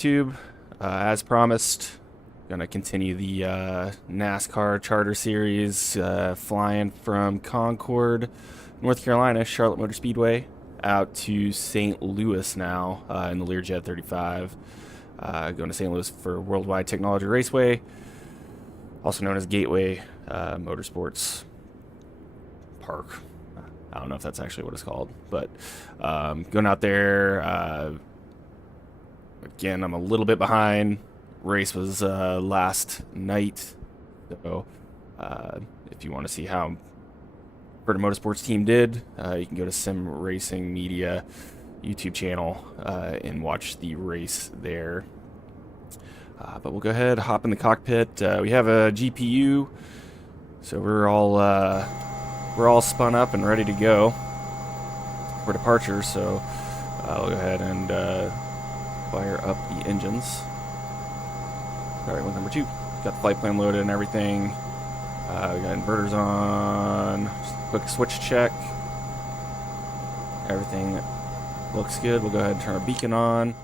YouTube, as promised, gonna continue the NASCAR charter series, flying from Concord, North Carolina, Charlotte Motor Speedway, out to St. Louis now in the Learjet 35. Going to St. Louis for World Wide Technology Raceway, also known as Gateway Motorsports Park. I don't know if that's actually what it's called, but going out there. Again, I'm a little bit behind. Race was last night, so if you want to see how FERDA Motorsports team did, you can go to Sim Racing Media YouTube channel and watch the race there. But we'll go ahead, hop in the cockpit. We have a GPU, so we're all spun up and ready to go for departure. So we'll go ahead and fire up the engines. Alright, with number 2. Got the flight plan loaded and everything. We got inverters on. Just a quick switch check. Everything looks good. We'll go ahead and turn our beacon on.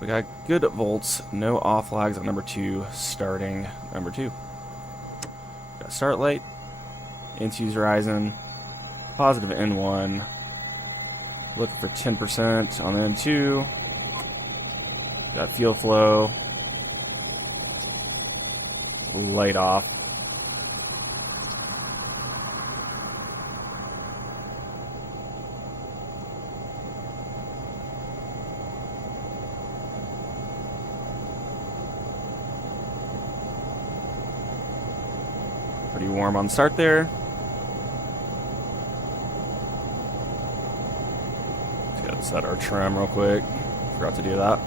We got good volts, no off flags on number 2, starting number 2. Got a start light, N2's rising, positive N1. Looking for 10% on the N2. Got fuel flow, light off. Pretty warm on start there. Let's go set our trim real quick. Forgot to do that.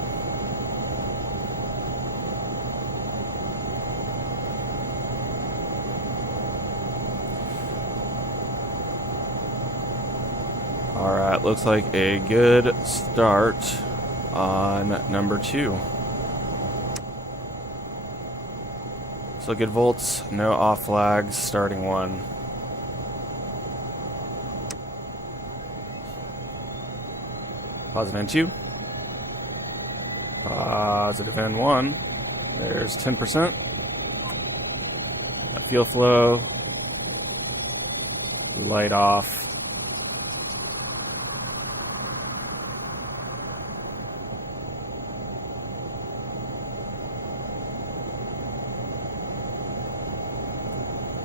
Alright, looks like a good start on number 2. So good volts, no off flags, starting 1. Positive N2. Positive N1. There's 10%. That fuel flow. Light off.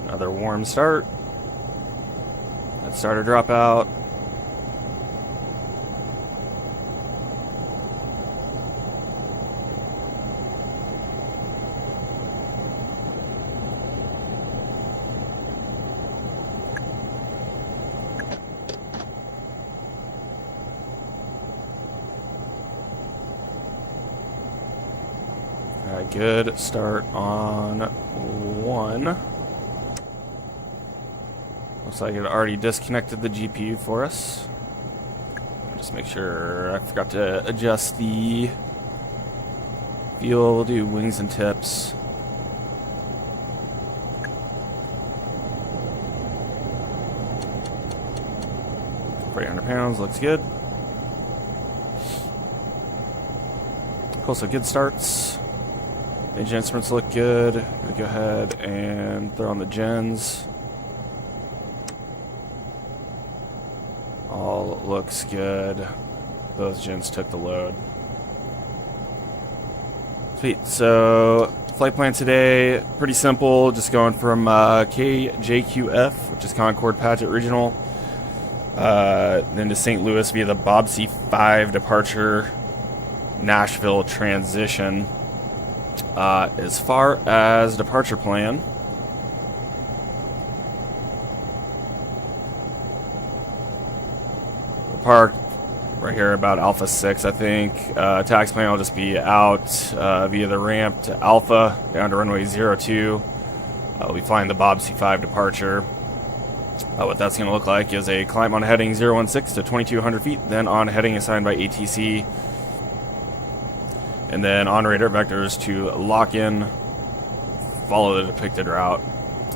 Another warm start. Let's start a dropout. Alright, good start on 1. Looks like it already disconnected the GPU for us. Just make sure I forgot to adjust the fuel. We'll do wings and tips. £400, looks good. Cool, so good starts. Engine instruments look good. Gonna go ahead and throw on the gens. All looks good. Those gens took the load. Sweet. So, flight plan today, pretty simple. Just going from KJQF, which is Concord Paget Regional, then to St. Louis via the Bob C5 departure, Nashville transition. As far as departure plan, parked right here about Alpha 6, I think. Tax plan will just be out via the ramp to Alpha down to runway 02. We'll be flying the Bob C5 departure. What that's going to look like is a climb on heading 016 to 2200 feet, then on heading assigned by ATC, and then on radar vectors to lock in, follow the depicted route.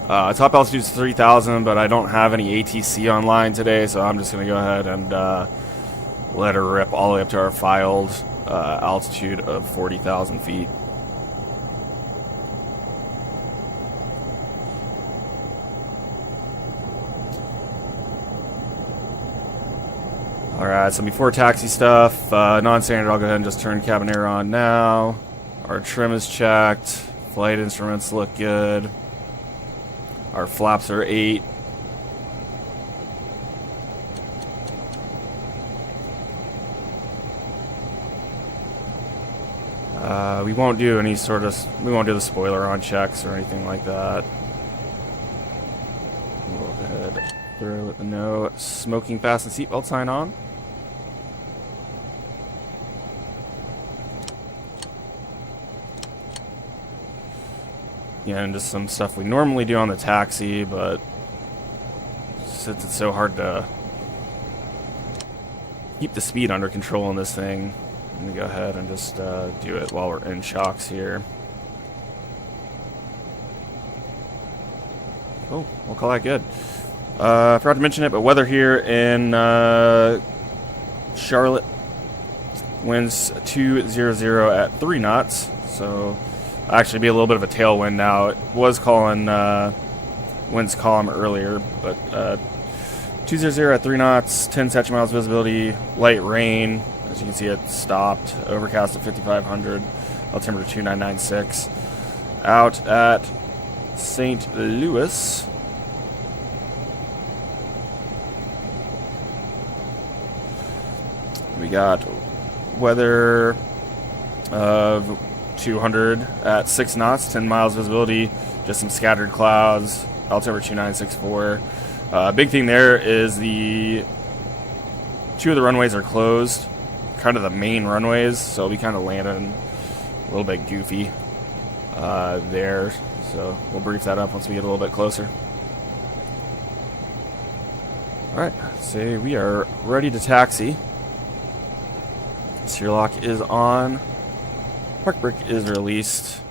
Top altitude is 3,000, but I don't have any ATC online today, so I'm just going to go ahead and let her rip all the way up to our filed altitude of 40,000 feet. Alright, so before taxi stuff, non-standard, I'll go ahead and just turn cabin air on now. Our trim is checked. Flight instruments look good. Our flaps are 8. We won't do any we won't do the spoiler on checks or anything like that. We'll go ahead, throw the no smoking fasten seatbelt sign on. Yeah, and just some stuff we normally do on the taxi, but since it's so hard to keep the speed under control in this thing, I'm going to go ahead and just do it while we're in shocks here. Oh, we'll call that good. I forgot to mention it, but weather here in Charlotte, winds 200 at 3 knots, so actually be a little bit of a tailwind now. It was calling winds calm earlier, but 200 at 3 knots, 10 statute miles visibility, light rain. As you can see, it stopped. Overcast at 5,500. Altimeter 2996. Out at St. Louis. We got weather of 200 at 6 knots, 10 miles visibility, just some scattered clouds. Altimeter 2964. Big thing there is 2 of the runways are closed. Kind of the main runways, so we kind of landed a little bit goofy there, so we'll brief that up once we get a little bit closer. Alright, so we are ready to taxi. Steer lock is on, park brake is released,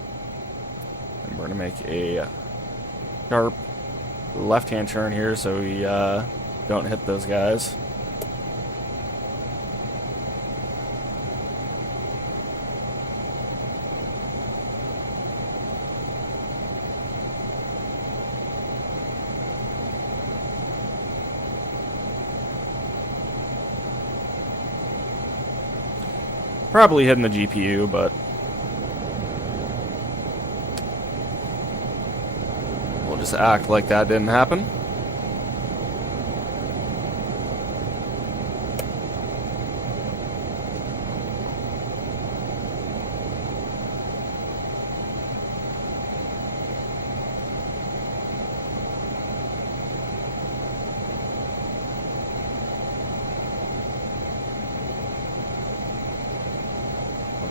and we're going to make a sharp left-hand turn here so we don't hit those guys. Probably hitting the GPU, but we'll just act like that didn't happen.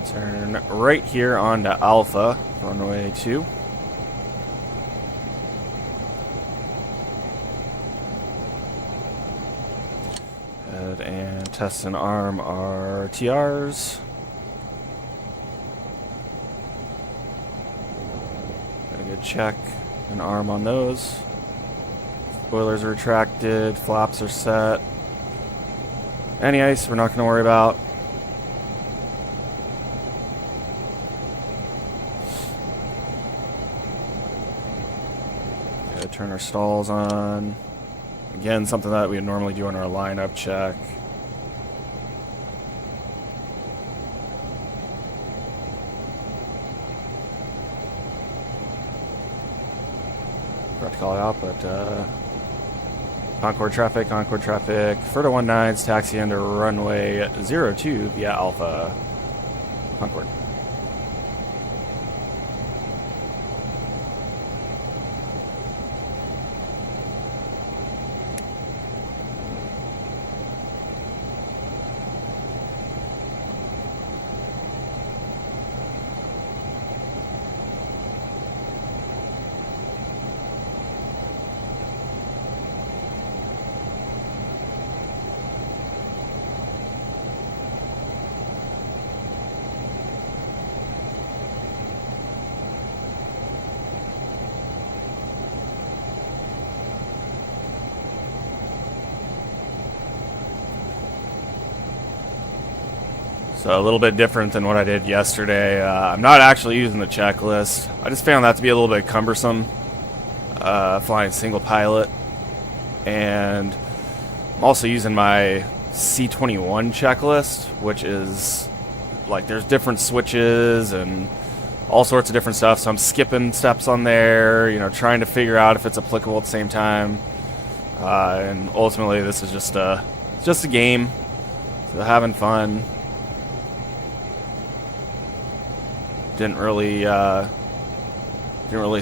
Turn right here onto Alpha, runway 2. Head and test and arm our TRs. Got a good check and arm on those. Spoilers are retracted, flaps are set. Any ice we're not going to worry about. Turn our stalls on. Again, something that we would normally do on our lineup check. Forgot to call it out, but Concord traffic. FERDA 19's taxi into runway 02 via Alpha. Concord. So a little bit different than what I did yesterday. I'm not actually using the checklist. I just found that to be a little bit cumbersome, flying single pilot. And I'm also using my C21 checklist, which is like there's different switches and all sorts of different stuff. So I'm skipping steps on there, you know, trying to figure out if it's applicable at the same time. And ultimately, this is just a game. So having fun. Didn't really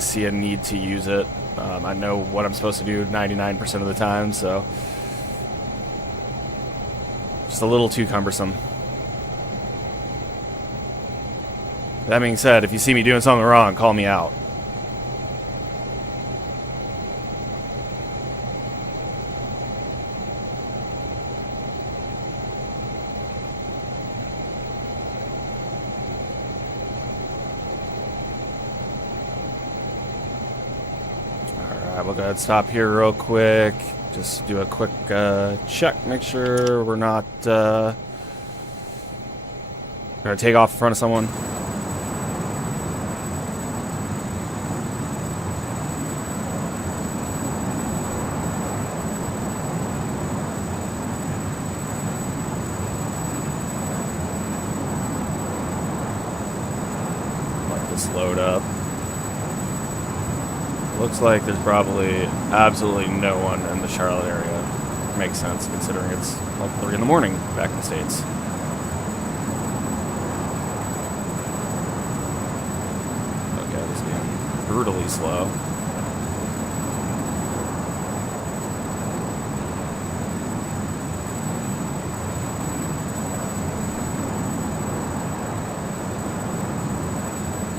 see a need to use it. I know what I'm supposed to do 99% of the time, so just a little too cumbersome. That being said, if you see me doing something wrong, call me out. We'll go ahead and stop here real quick. Just do a quick check. Make sure we're not going to take off in front of someone. Let this load up. Looks like there's probably absolutely no one in the Charlotte area. Makes sense considering it's like 3 in the morning back in the States. Okay, this is being brutally slow.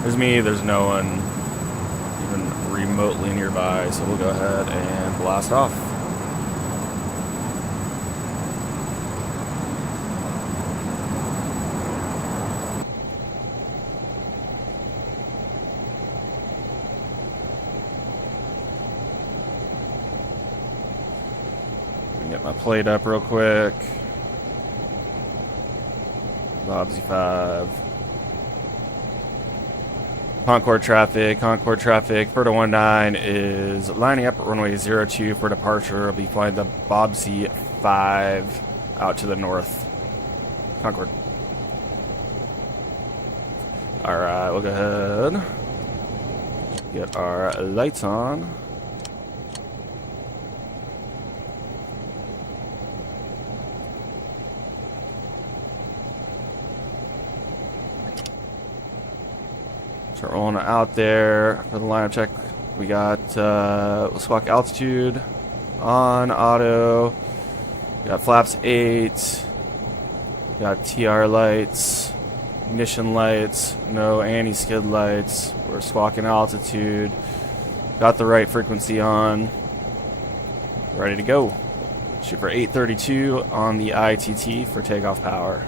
There's me, there's no one remotely nearby, so we'll go ahead and blast off. Get my plate up real quick. Bobsy 5. Concord traffic, FERDA 19 is lining up at runway 02 for departure. I'll be flying the Bobsy 5 out to the north. Concord. Alright, we'll go ahead. Get our lights on. Start rolling out there for the lineup check. We got let's walk altitude on auto. We got flaps 8. We got TR lights, ignition lights, no anti-skid lights. We're squawking altitude. Got the right frequency on. Ready to go. Shoot for 832 on the ITT for takeoff power.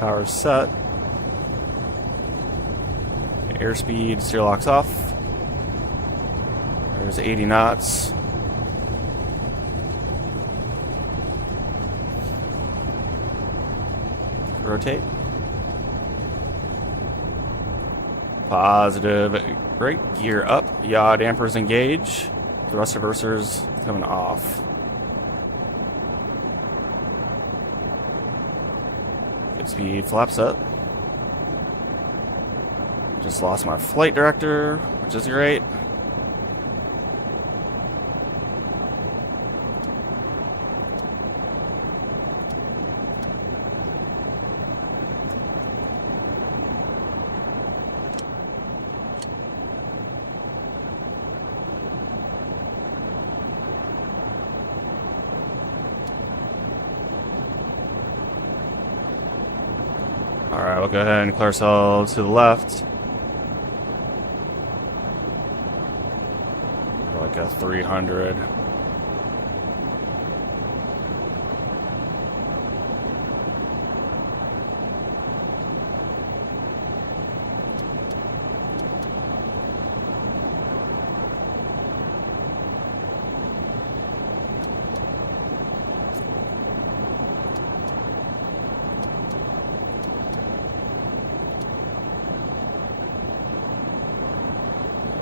Power's set. Airspeed, steer locks off. There's 80 knots. Rotate. Positive. Great. Gear up. Yaw dampers engage. Thrust reversers coming off. Good speed. Flaps up. Just lost my flight director, which is great. Alright, we'll go ahead and clear ourselves to the left. Like a 300.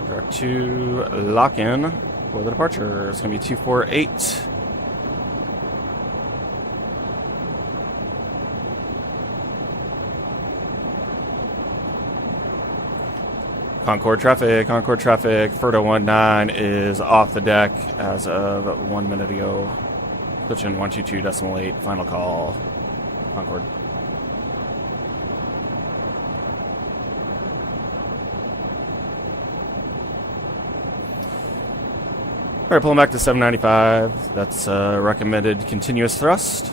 Direct to lock in for the departure. It's going to be 248. Concord traffic, FERDA 19 is off the deck as of 1 minute ago. Switching 122.8, final call. Concord. Alright, pulling back to 795. That's recommended continuous thrust.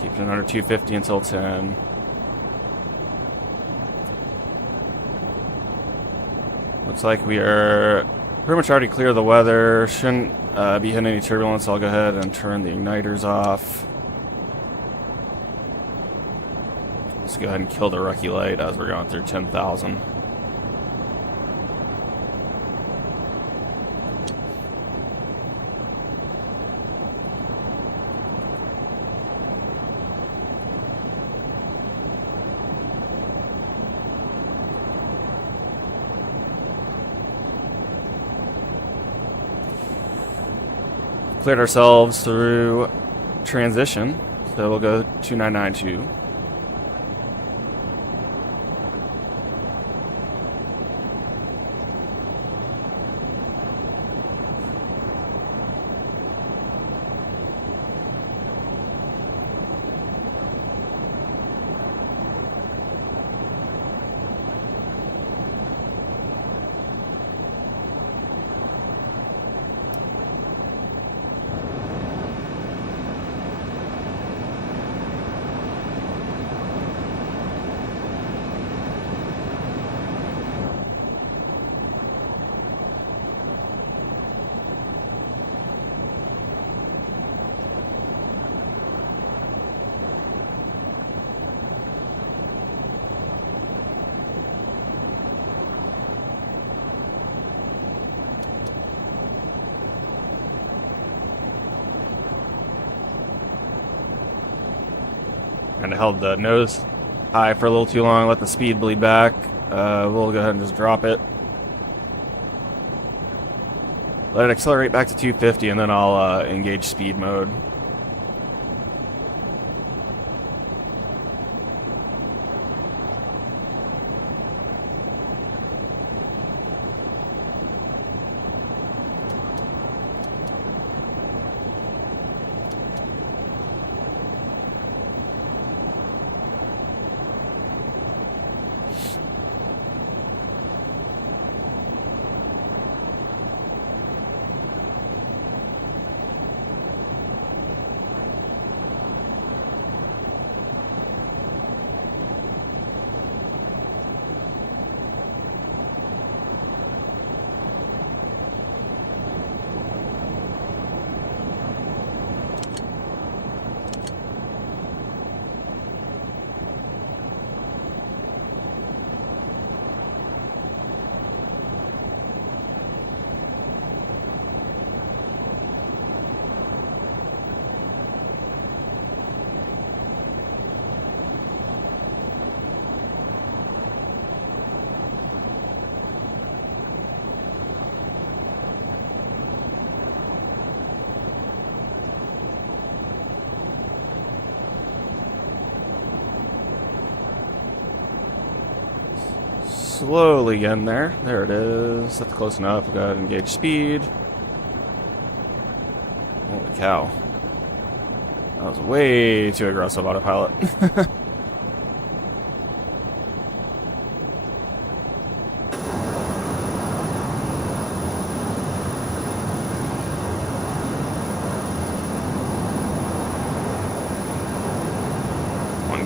Keeping it under 250 until 10. Looks like we are pretty much already clear of the weather. Shouldn't be hitting any turbulence. I'll go ahead and turn the igniters off. Let's go ahead and kill the recce light as we're going through 10,000. Cleared ourselves through transition, so we'll go 2992. Kind of held the nose high for a little too long, let the speed bleed back. We'll go ahead and just drop it. Let it accelerate back to 250 and then I'll engage speed mode. Slowly getting there. There it is. That's close enough. We'll go ahead and engage speed. Holy cow. That was way too aggressive autopilot.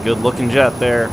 good looking jet there.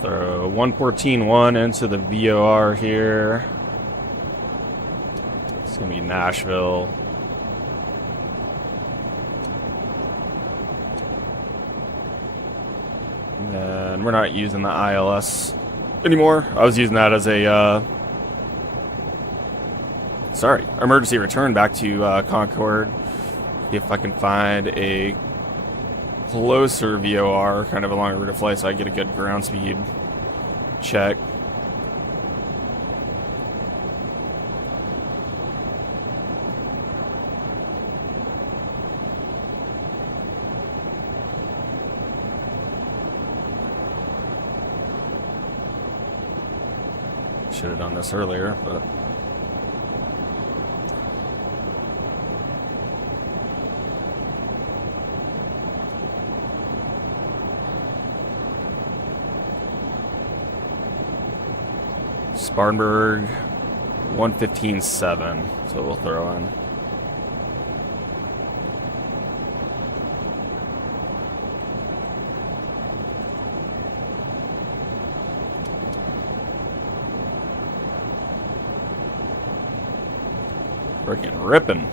Throw 114.1 into the VOR here. It's going to be Nashville. And we're not using the ILS anymore. I was using that as a, emergency return back to Concord. See if I can find a closer VOR, kind of along a route of flight, so I get a good ground speed check. Should have done this earlier, but Spartanburg 115.7, so we'll throw in. Freaking ripping.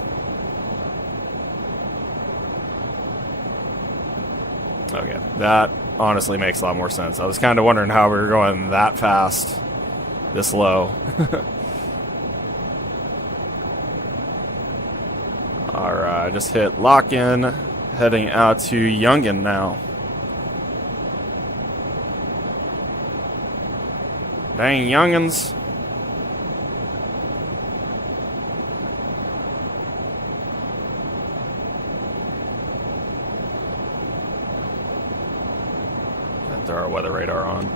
Okay, that honestly makes a lot more sense. I was kind of wondering how we were going that fast, this low. Alright, just hit lock in, heading out to Youngin now. Dang youngins. Throw our weather radar on.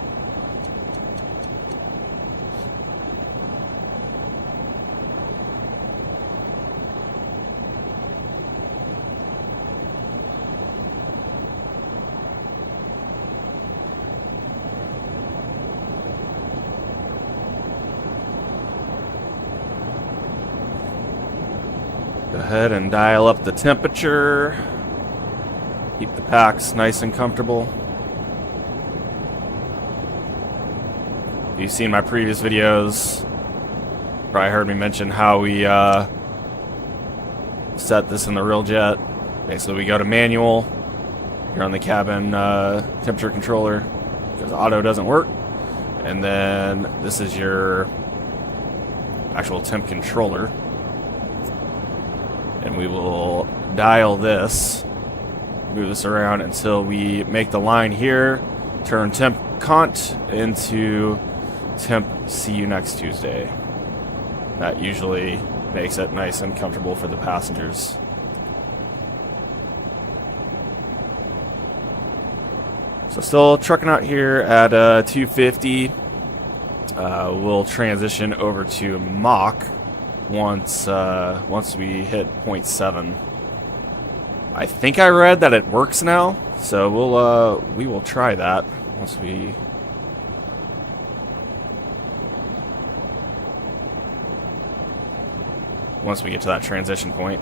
Go ahead and dial up the temperature. Keep the packs nice and comfortable. If you've seen my previous videos, probably heard me mention how we set this in the Learjet. Basically, we go to manual here on the cabin temperature controller because auto doesn't work. And then this is your actual temp controller. And we will dial this, move this around until we make the line here, turn temp cont into temp see you next Tuesday. That usually makes it nice and comfortable for the passengers. So still trucking out here at 250. We'll transition over to Mach once we hit 0.7. I think I read that it works now, so we will try that once we get to that transition point.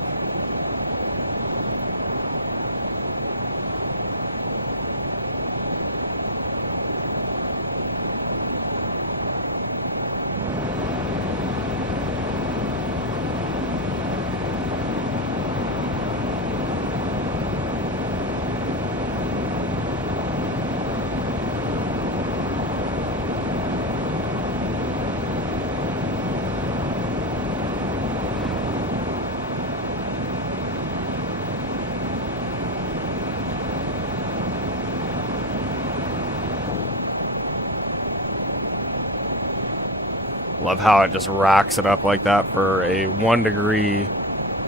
Love how it just racks it up like that for a 1 degree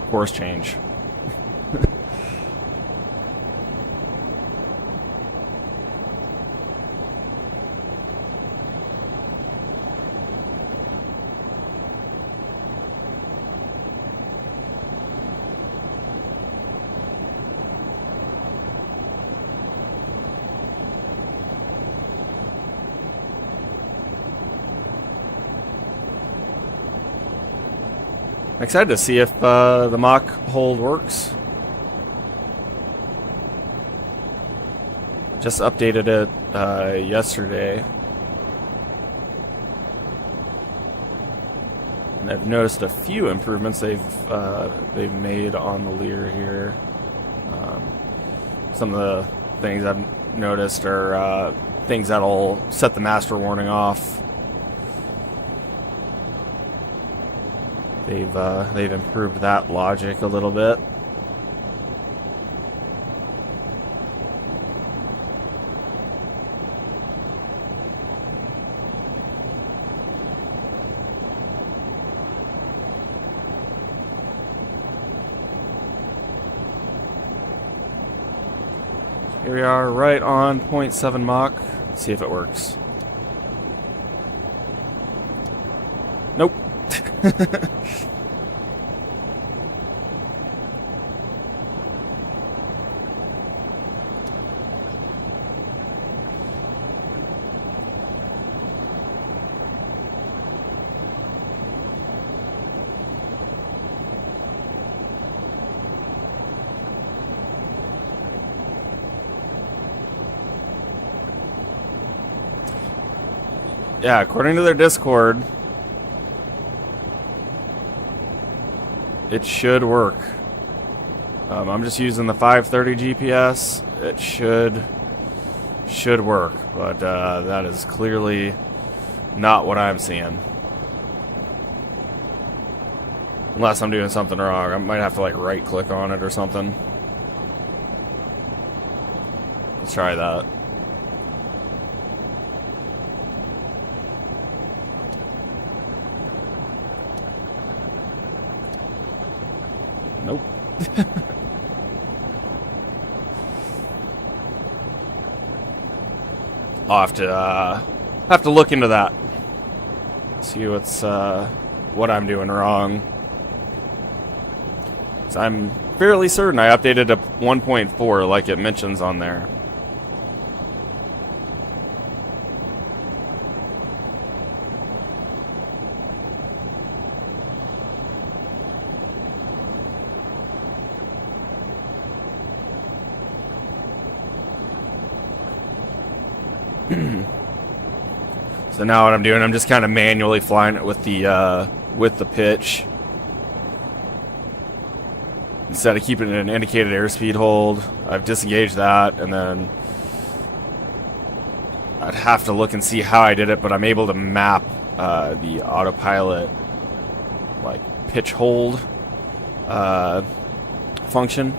course change. I'm excited to see if the mock hold works. Just updated it yesterday. And I've noticed a few improvements they've made on the Lear here. Some of the things I've noticed are things that'll set the master warning off. They've improved that logic a little bit. Here we are right on 0.7 Mach. Let's see if it works. Nope. Yeah, according to their Discord, it should work. I'm just using the 530 GPS. It should work, but that is clearly not what I'm seeing. Unless I'm doing something wrong. I might have to like right click on it or something. Let's try that. Nope. I'll have to look into that. See what I'm doing wrong. So I'm fairly certain I updated to 1.4 like it mentions on there. So now what I'm doing, I'm just kind of manually flying it with the pitch. Instead of keeping an indicated airspeed hold, I've disengaged that, and then I'd have to look and see how I did it, but I'm able to map the autopilot like pitch hold function,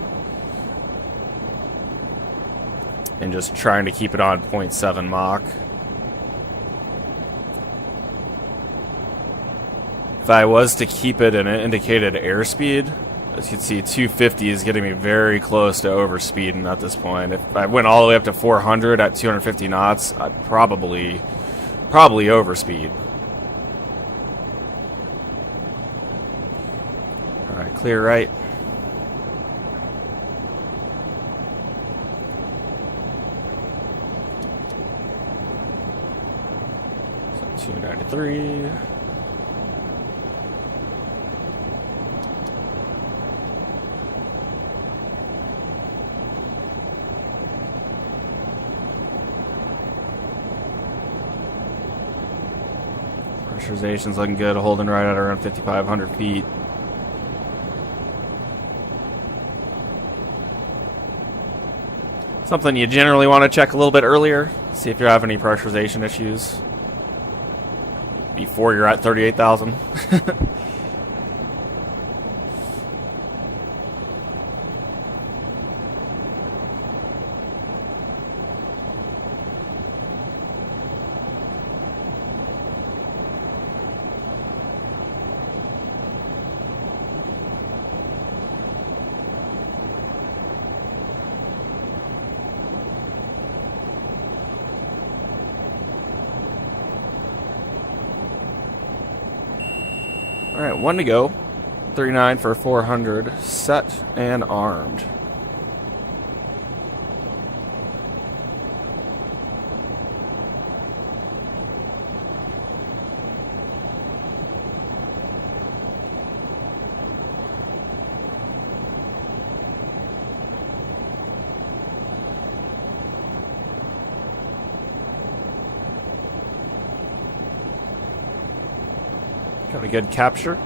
and just trying to keep it on 0.7 Mach. If I was to keep it in an indicated airspeed, as you can see, 250 is getting me very close to overspeeding at this point. If I went all the way up to 400 at 250 knots, I'd probably overspeed. All right, clear right. So 293. Pressurization's looking good, holding right at around 5,500 feet. Something you generally want to check a little bit earlier, see if you have any pressurization issues before you're at 38,000. Alright, 1 to go. 39 for 400. Set and armed. Got a good capture.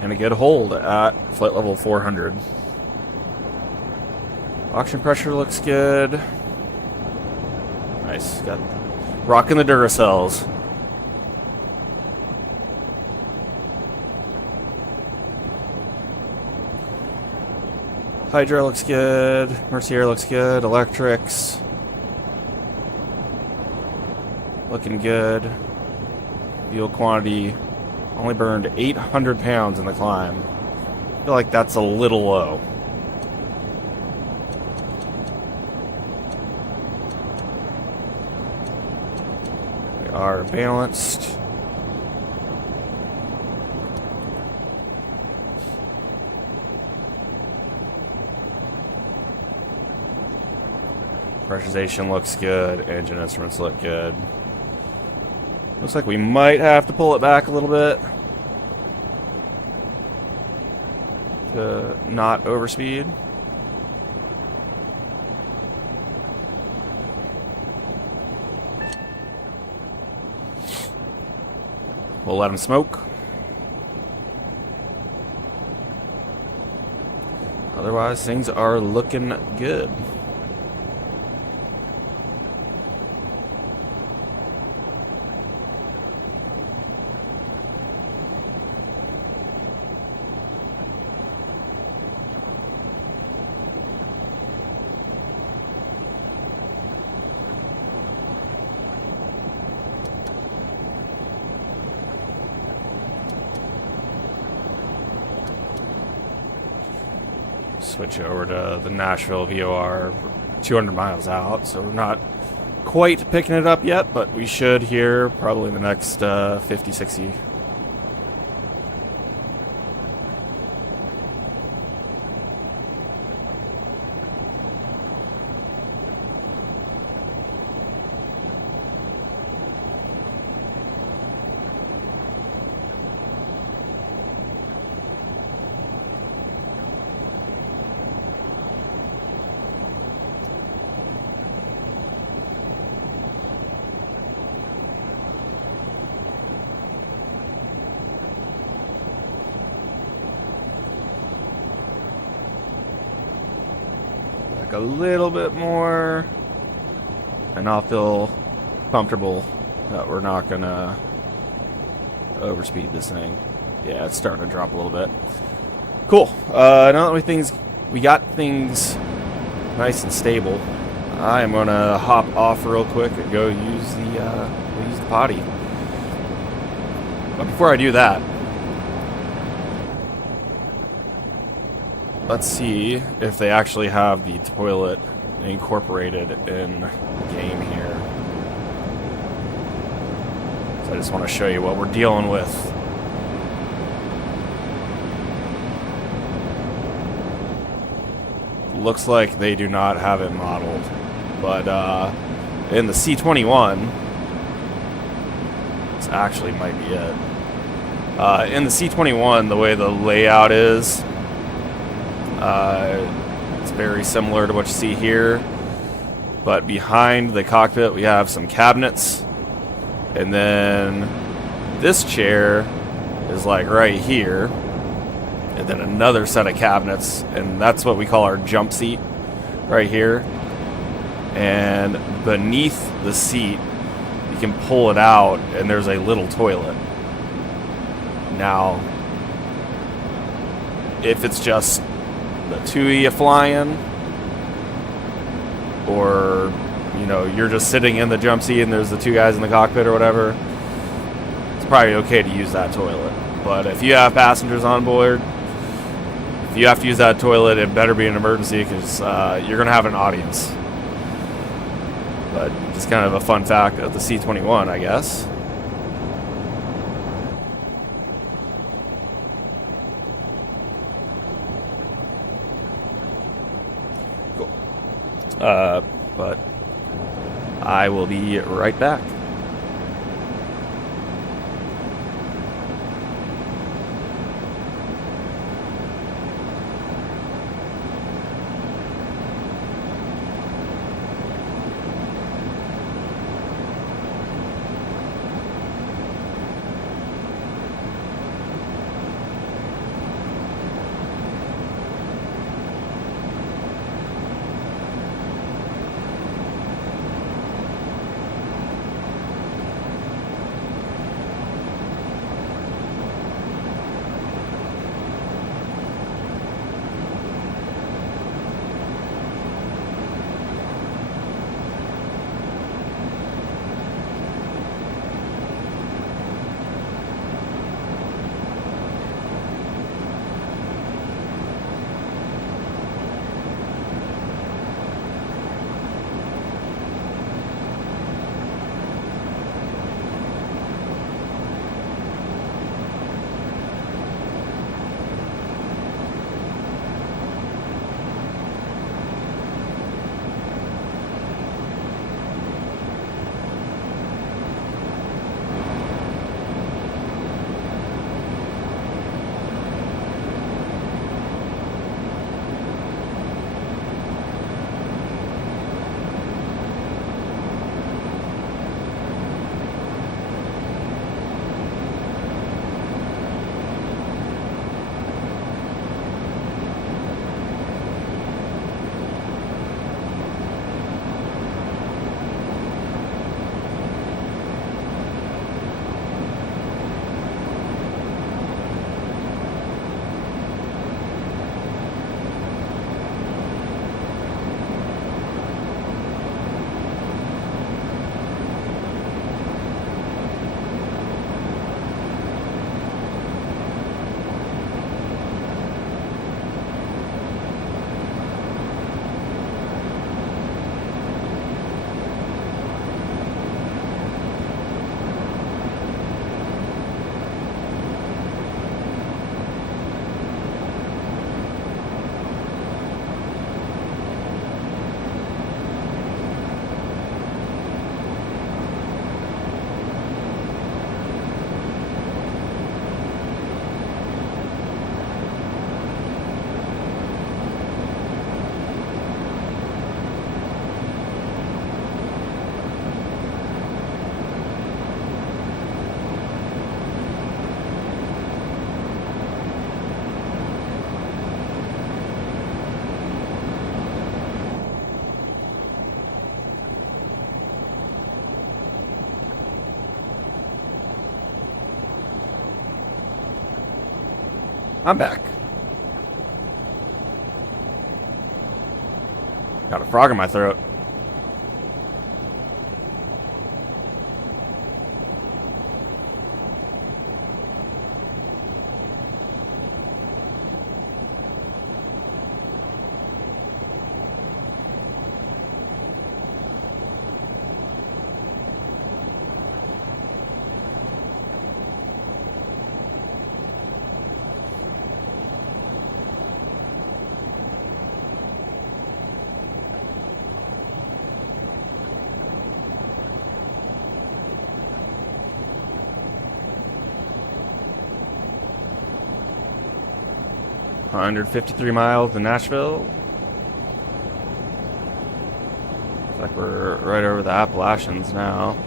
And a good hold at flight level 400. Oxygen pressure looks good. Nice. Got rocking the Duracells. Hydra looks good. Mercier looks good. Electrics. Looking good. Fuel quantity. Only burned 800 pounds in the climb. I feel like that's a little low. We are balanced. Pressurization looks good. Engine instruments look good. Looks like we might have to pull it back a little bit to not overspeed. We'll let them smoke. Otherwise, things are looking good. Switch over to the Nashville VOR, 200 miles out, so we're not quite picking it up yet, but we should here probably in the next 50, 60. A little bit more, and I'll feel comfortable that we're not gonna overspeed this thing. Yeah, it's starting to drop a little bit. Cool. Now that we got things nice and stable, I am gonna hop off real quick and go use the potty. But before I do that, let's see if they actually have the toilet incorporated in the game here. So I just want to show you what we're dealing with. Looks like they do not have it modeled, but in the C21, this actually might be it. In the C21, the way the layout is, it's very similar to what you see here, but behind the cockpit we have some cabinets, and then this chair is like right here, and then another set of cabinets, and that's what we call our jump seat right here. And beneath the seat you can pull it out and there's a little toilet. Now if it's just the two of you flying, or you know, you're just sitting in the jump seat and there's the two guys in the cockpit or whatever, it's probably okay to use that toilet. But if you have passengers on board, if you have to use that toilet, it better be an emergency, because you're going to have an audience. But just kind of a fun fact of the C21, I guess. Cool. But I will be right back. I'm back. Got a frog in my throat. $153 miles to Nashville. Looks like we're right over the Appalachians now.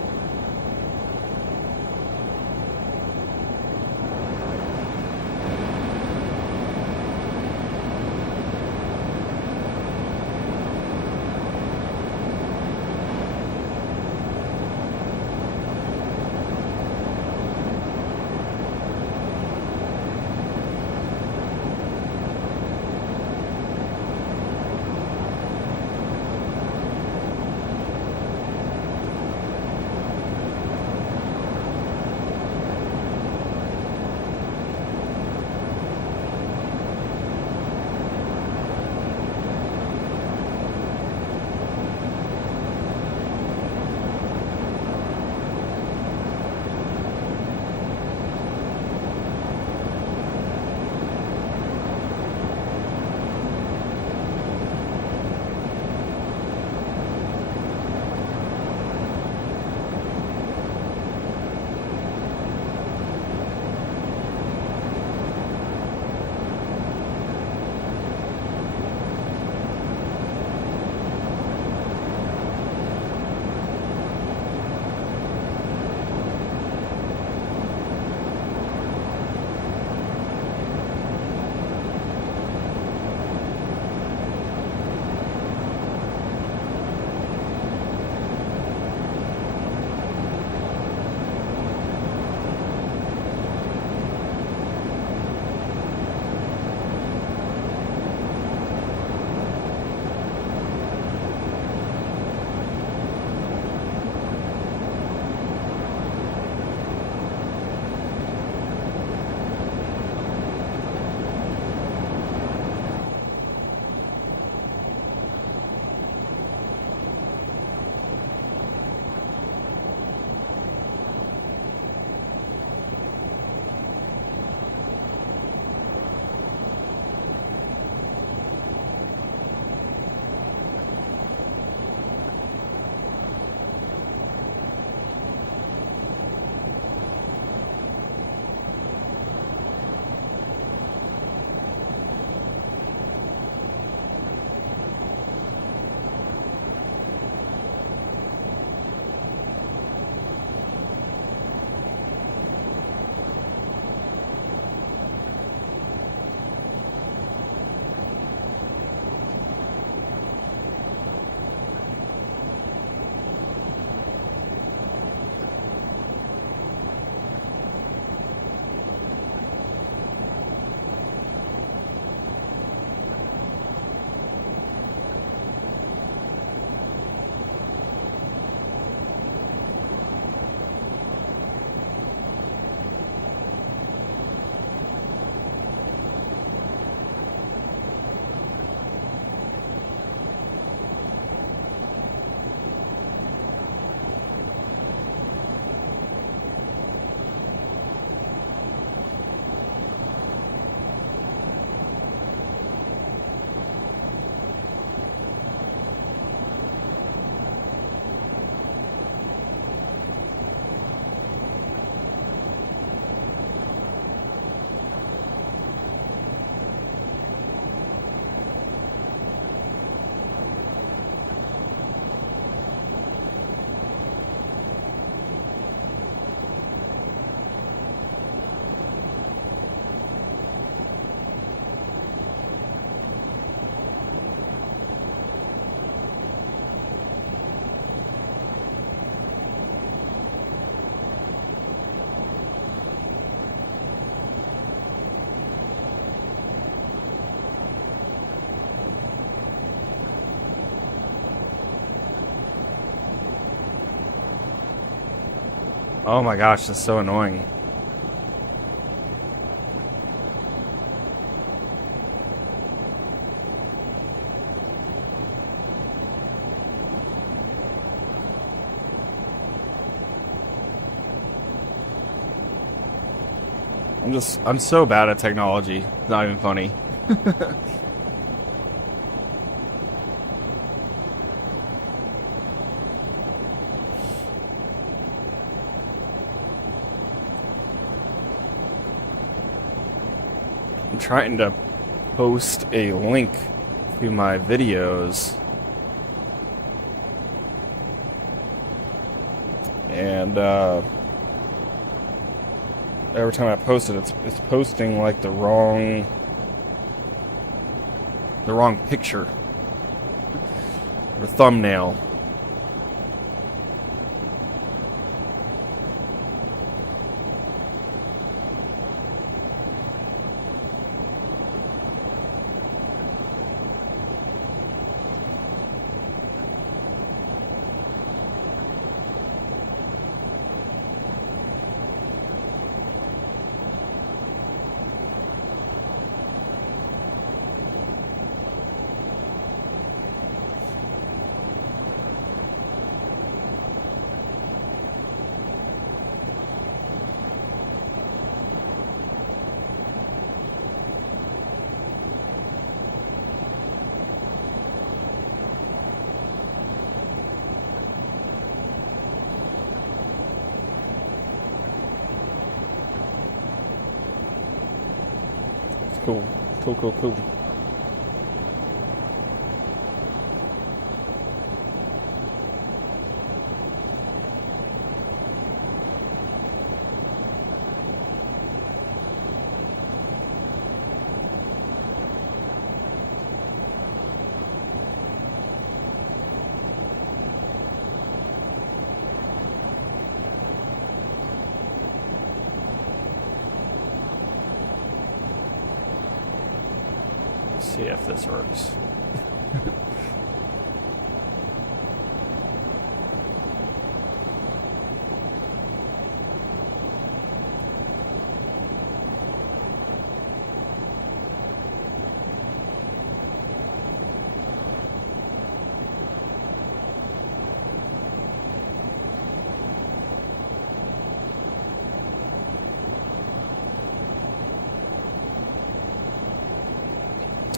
Oh my gosh, that's so annoying. I'm so bad at technology. It's not even funny. I'm trying to post a link to my videos, and every time I post it, it's posting like the wrong picture or thumbnail. Cool. See if this works.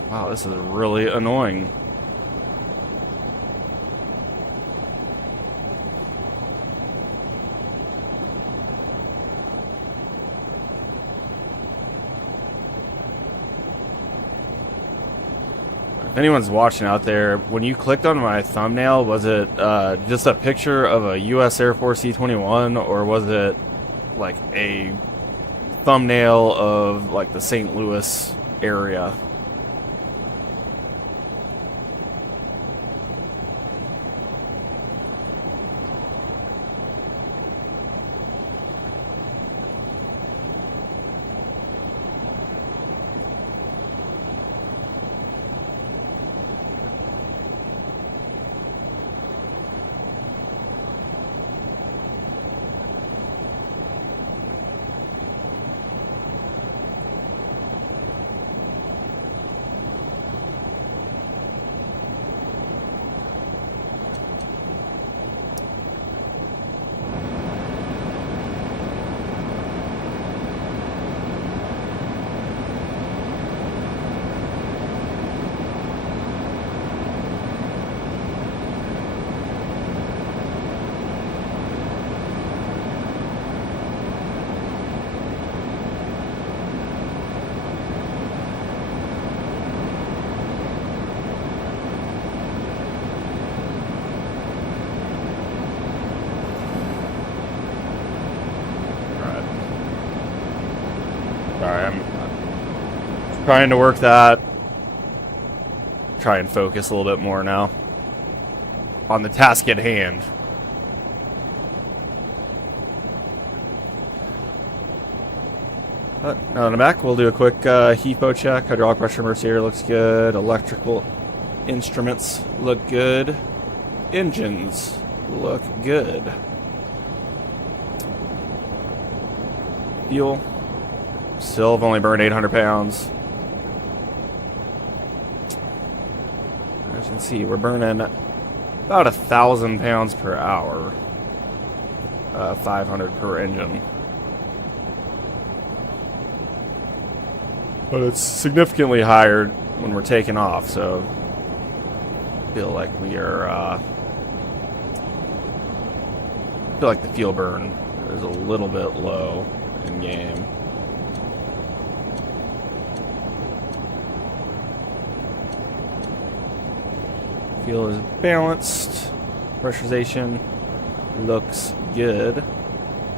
Wow, this is really annoying. If anyone's watching out there, when you clicked on my thumbnail, was it just a picture of a U.S. Air Force C-21, or was it like a thumbnail of like the St. Louis area? Trying to work that. Try and focus a little bit more now on the task at hand. But now in the back, we'll do a quick HEPO check. Hydraulic pressure Mercier looks good. Electrical instruments look good. Engines look good. Fuel. Still have only burned 800 pounds. As you can see, we're burning about 1,000 pounds per hour. 500 per engine. But it's significantly higher when we're taking off, so I feel like we are, I feel like the fuel burn is a little bit low in game. Fuel is balanced. Pressurization looks good.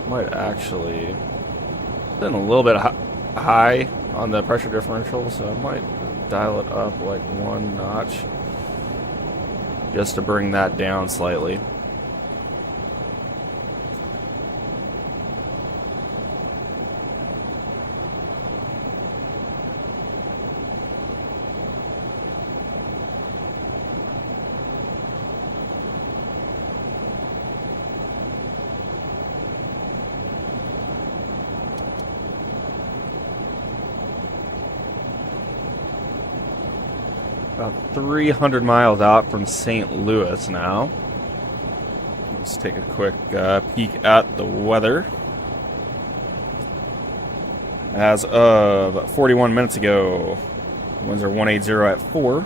Might actually been a little bit high on the pressure differential, so I might dial it up like 1 notch just to bring that down slightly. About 300 miles out from St. Louis now. Let's take a quick peek at the weather. As of 41 minutes ago, winds are 180 at 4.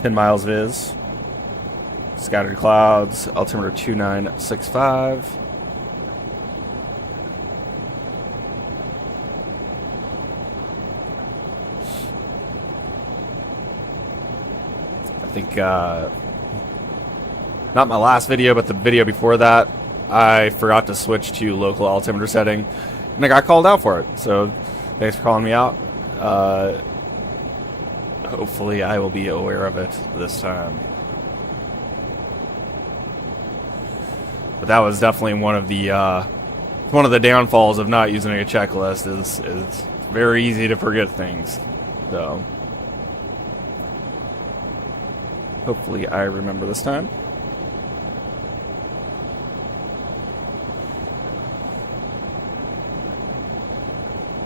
10 miles viz. Scattered clouds, altimeter 2965. I think, not my last video, but the video before that, I forgot to switch to local altimeter setting, and I got called out for it. So, thanks for calling me out. Hopefully, I will be aware of it this time. But that was definitely one of the downfalls of not using a checklist. Is very easy to forget things. So. Hopefully I remember this time.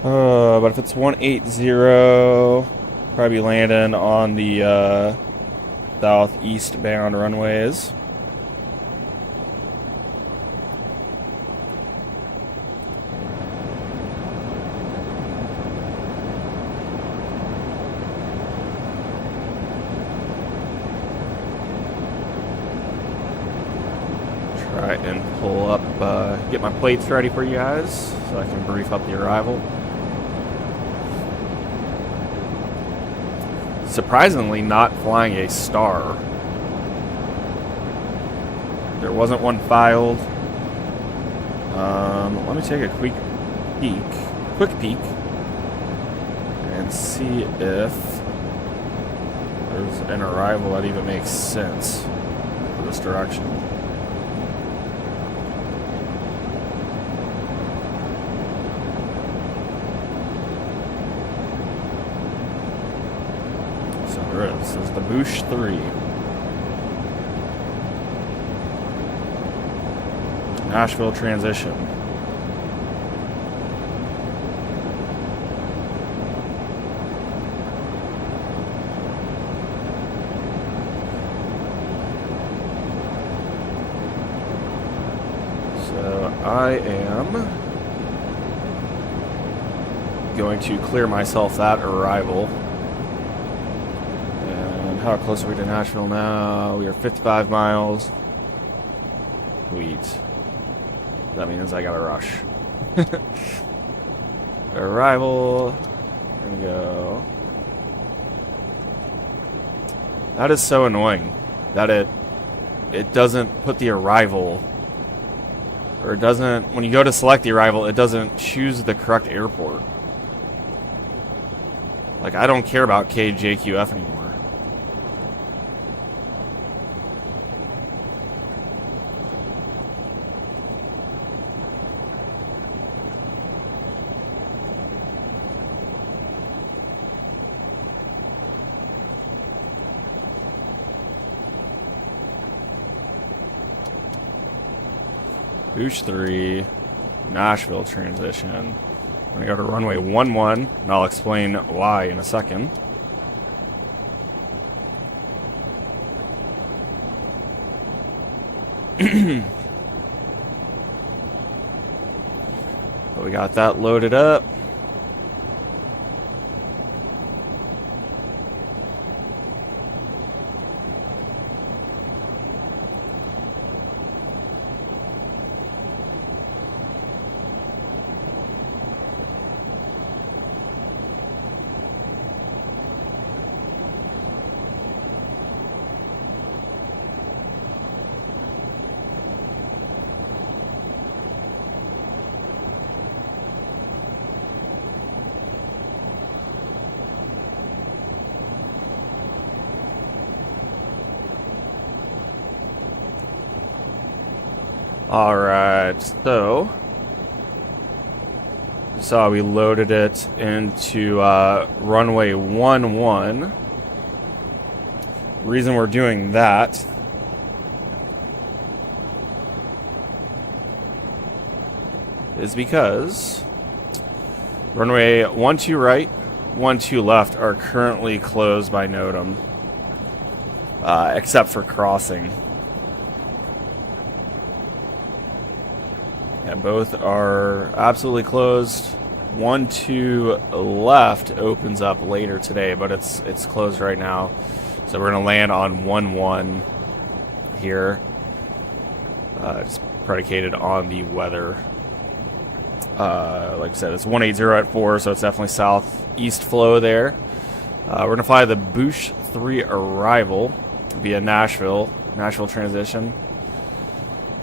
But if it's 180, probably landing on the southeast bound runways. Try and pull up, get my plates ready for you guys so I can brief up the arrival. Surprisingly, not flying a star. There wasn't one filed. Let me take a quick peek, and see if there's an arrival that even makes sense for this direction. This is the Bush 3. Nashville transition. So I am going to clear myself that arrival. How close are we to Nashville now? We are 55 miles. Sweet. That means I gotta rush. Arrival. We're gonna go. That is so annoying that it doesn't put the arrival, or it doesn't, when you go to select the arrival, it doesn't choose the correct airport. Like, I don't care about KJQF anymore. Bush 3. Nashville transition. We're going to go to runway 11, and I'll explain why in a second. But we got that loaded up. Alright, so you saw we loaded it into runway 11. Reason we're doing that is because runway 12 right, 12 left are currently closed by NOTAM, except for crossing. Yeah, both are absolutely closed. 12 left opens up later today, but it's closed right now. So we're gonna land on 11 here. It's predicated on the weather. Like I said, it's 180 at 4, so it's definitely southeast flow there. We're gonna fly the Bush 3 arrival via Nashville transition.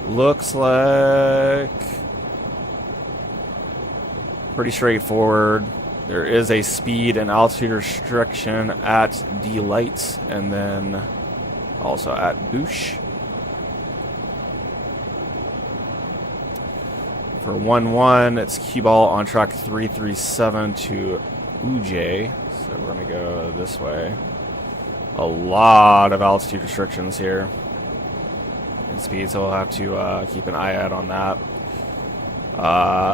Looks like pretty straightforward. There is a speed and altitude restriction at D-Light and then also at Bush. For 1-1, it's cue ball on track 337 to Uj. So we're going to go this way. A lot of altitude restrictions here. And speed, so we'll have to keep an eye out on that.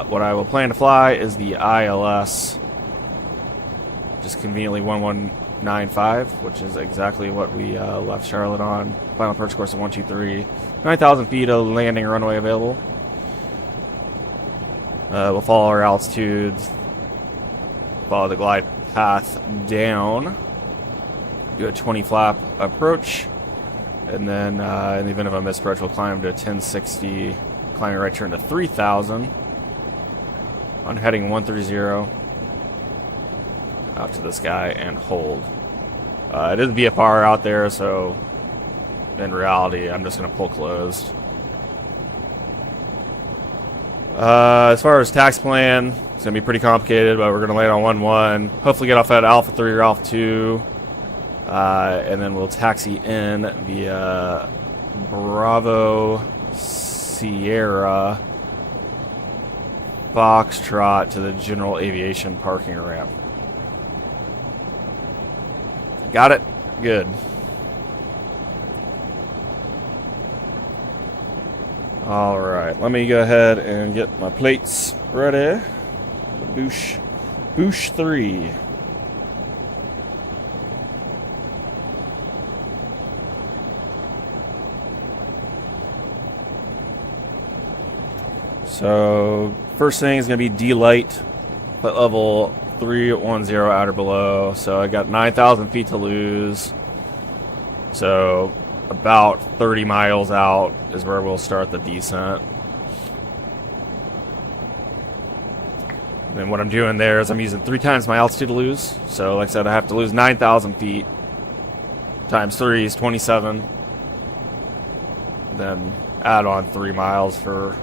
What I will plan to fly is the ILS, just conveniently 1195, which is exactly what we left Charlotte on. Final approach course of 123, 9,000 feet of landing runway available. We'll follow our altitudes, follow the glide path down, do a 20 flap approach, and then in the event of a misapproach, we'll climb to 1060. Climbing right turn to 3,000 on heading 130 out to the sky and hold. It is VFR out there, so in reality, I'm just going to pull closed. As far as tax plan, it's going to be pretty complicated, but we're going to land on 1-1. Hopefully get off at Alpha 3 or Alpha 2. And then we'll taxi in via Bravo Sierra Foxtrot to the general aviation parking ramp. Got it? Good. Alright, let me go ahead and get my plates ready. The Bush 3. So, first thing is going to be D-Light, flight level 310 out or below. So, I got 9,000 feet to lose. So, about 30 miles out is where we'll start the descent. Then what I'm doing there is I'm using 3 times my altitude to lose. So, like I said, I have to lose 9,000 feet. Times 3 is 27. Then add on 3 miles for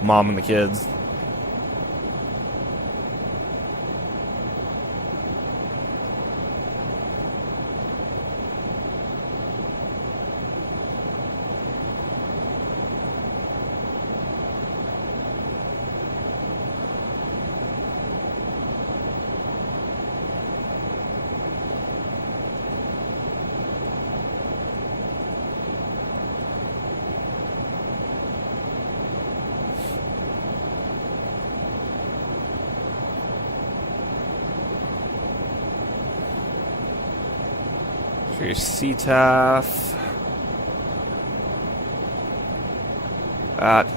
mom and the kids. For your CTAF at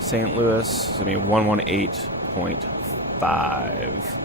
St. Louis, it's going to be 118.5.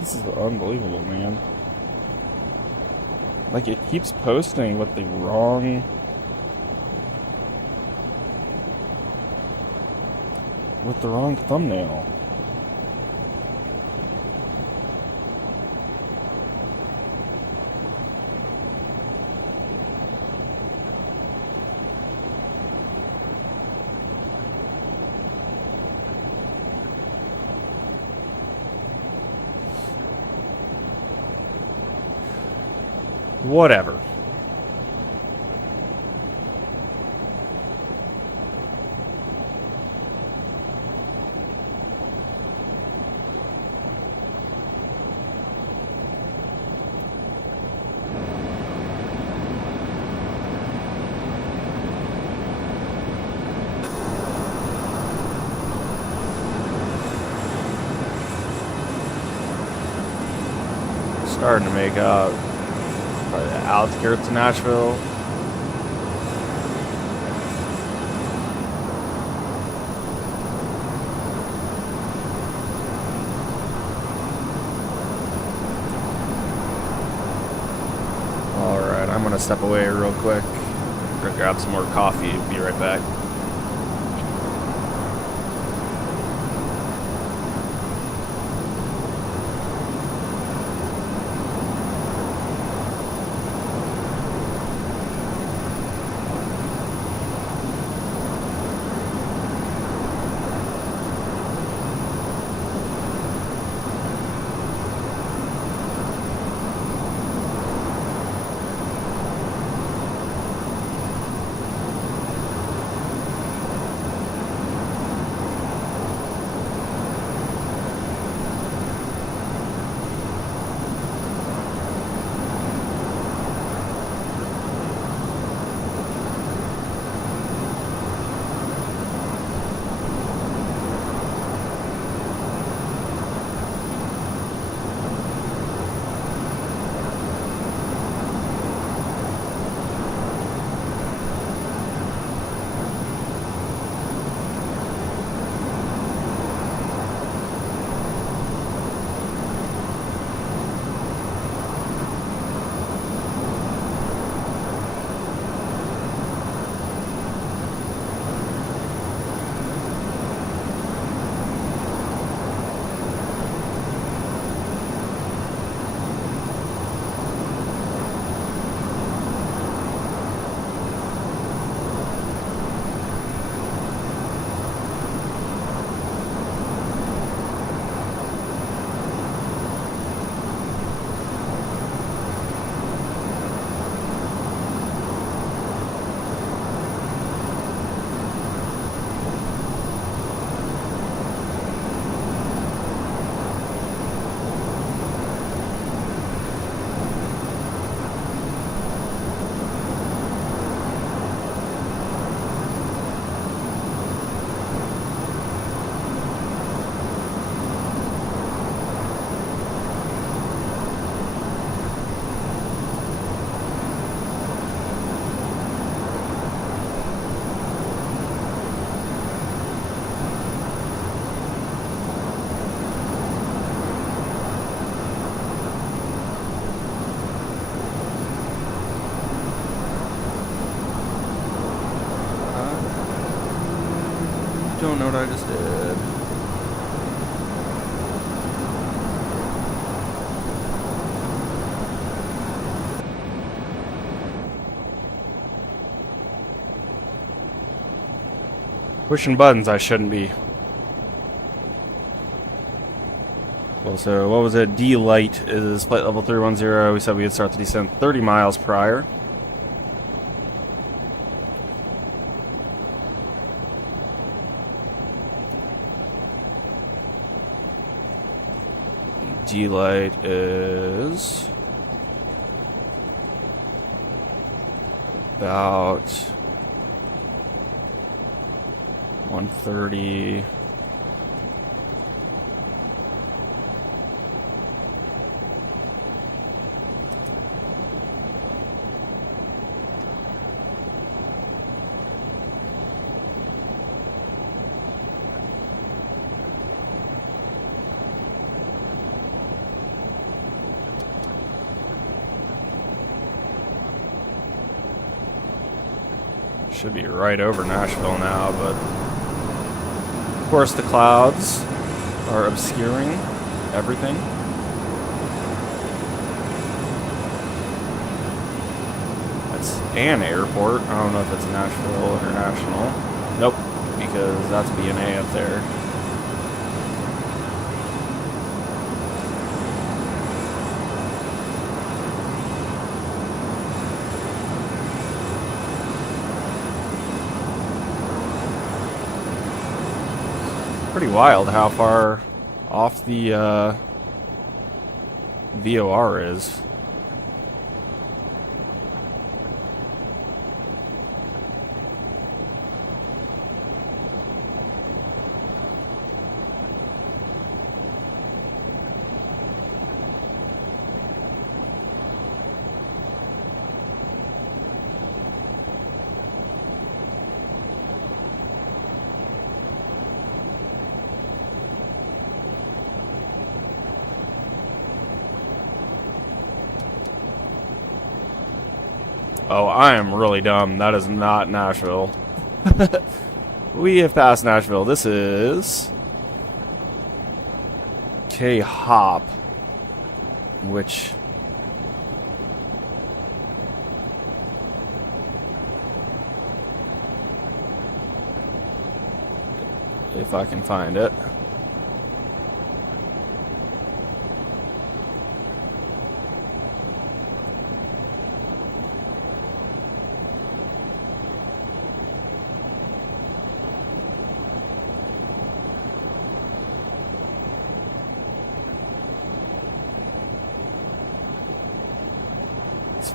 This is unbelievable, man. Like, it keeps posting with the wrong... thumbnail. Whatever. Starting to make up. Probably the outskirts of Nashville. Alright, I'm gonna step away real quick. Gonna grab some more coffee. Be right back. don't know what I just did. Pushing buttons I shouldn't be. Well, so what was it? D light is flight level 310. We said we would start the descent 30 miles prior. D light is about 130. Should be right over Nashville now, but of course the clouds are obscuring everything. That's an airport. I don't know if it's Nashville International. Nope, because that's B&A up there. Pretty wild how far off the VOR is. Oh, I am really dumb. That is not Nashville. We have passed Nashville. This is K-Hop, which if I can find it.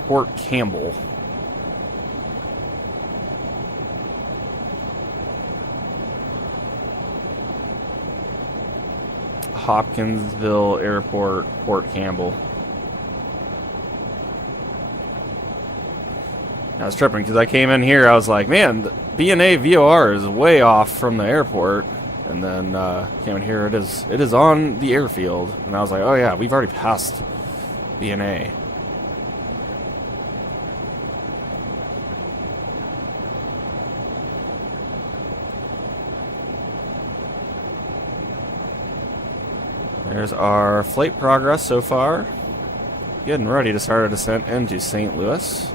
Fort Campbell. Hopkinsville Airport, Fort Campbell. I was tripping because I came in here, I was like, man, the B&A VOR is way off from the airport. And then came in here, it is on the airfield. And I was like, oh yeah, we've already passed B&A. There's our flight progress so far. Getting ready to start a descent into St. Louis.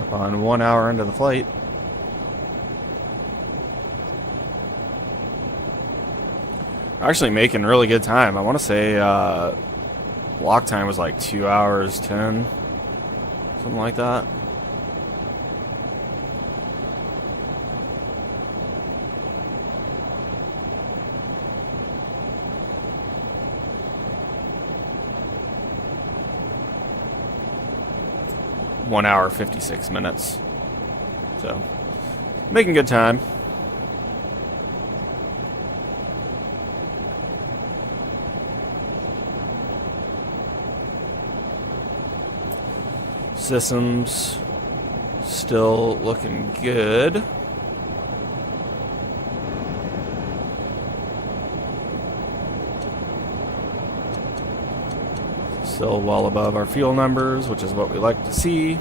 Up on 1 hour into the flight. Actually making really good time. I want to say block time was like 2 hours 10, something like that. One hour 56 minutes. So making good time. Systems still looking good. Still well above our fuel numbers, which is what we like to see.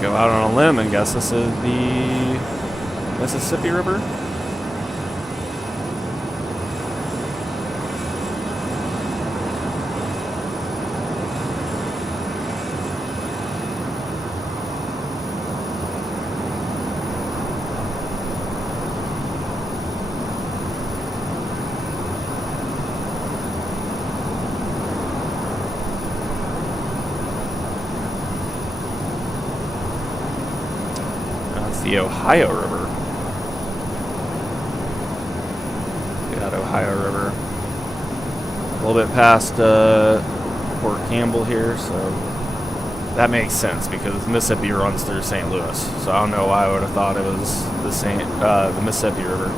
Go out on a limb and guess this is the Mississippi River. The Ohio River. Got Ohio River. A little bit past Port Campbell here, so that makes sense because Mississippi runs through St. Louis. So I don't know why I would have thought it was the Mississippi River.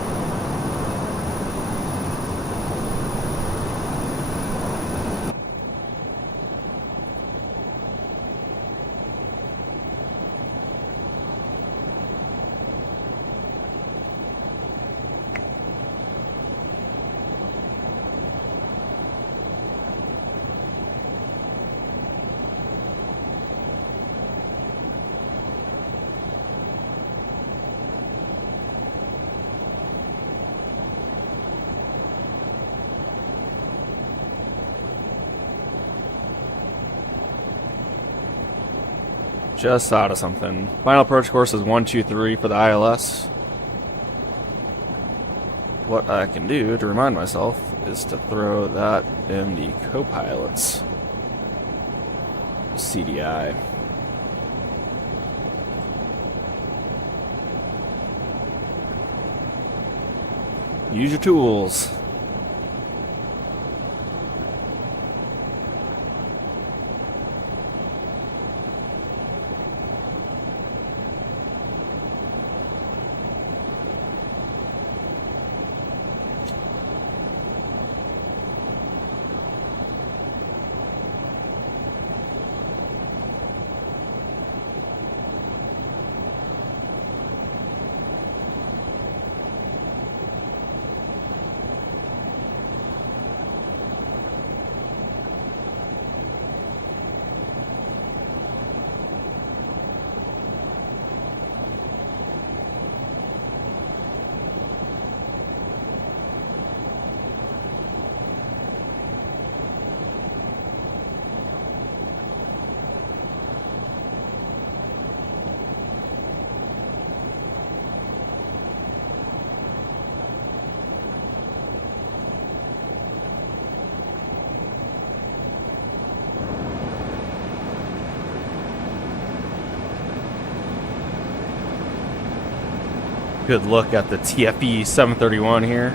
Just out of something. Final approach course is 123 for the ILS. What I can do to remind myself is to throw that in the co-pilot's CDI. Use your tools. Good look at the TFE 731 here.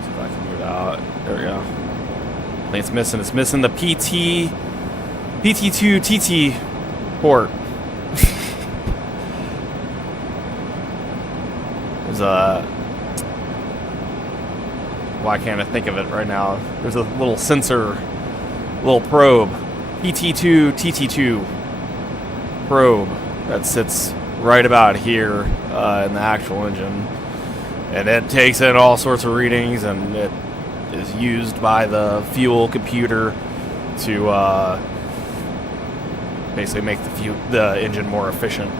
See if I can move out. There we go. I think it's missing. It's missing the PT2 TT port. There's a... Why can't I think of it right now? There's a little sensor, little probe. PT2 TT2 probe that sits right about here in the actual engine, and it takes in all sorts of readings, and is used by the fuel computer to basically make the engine more efficient.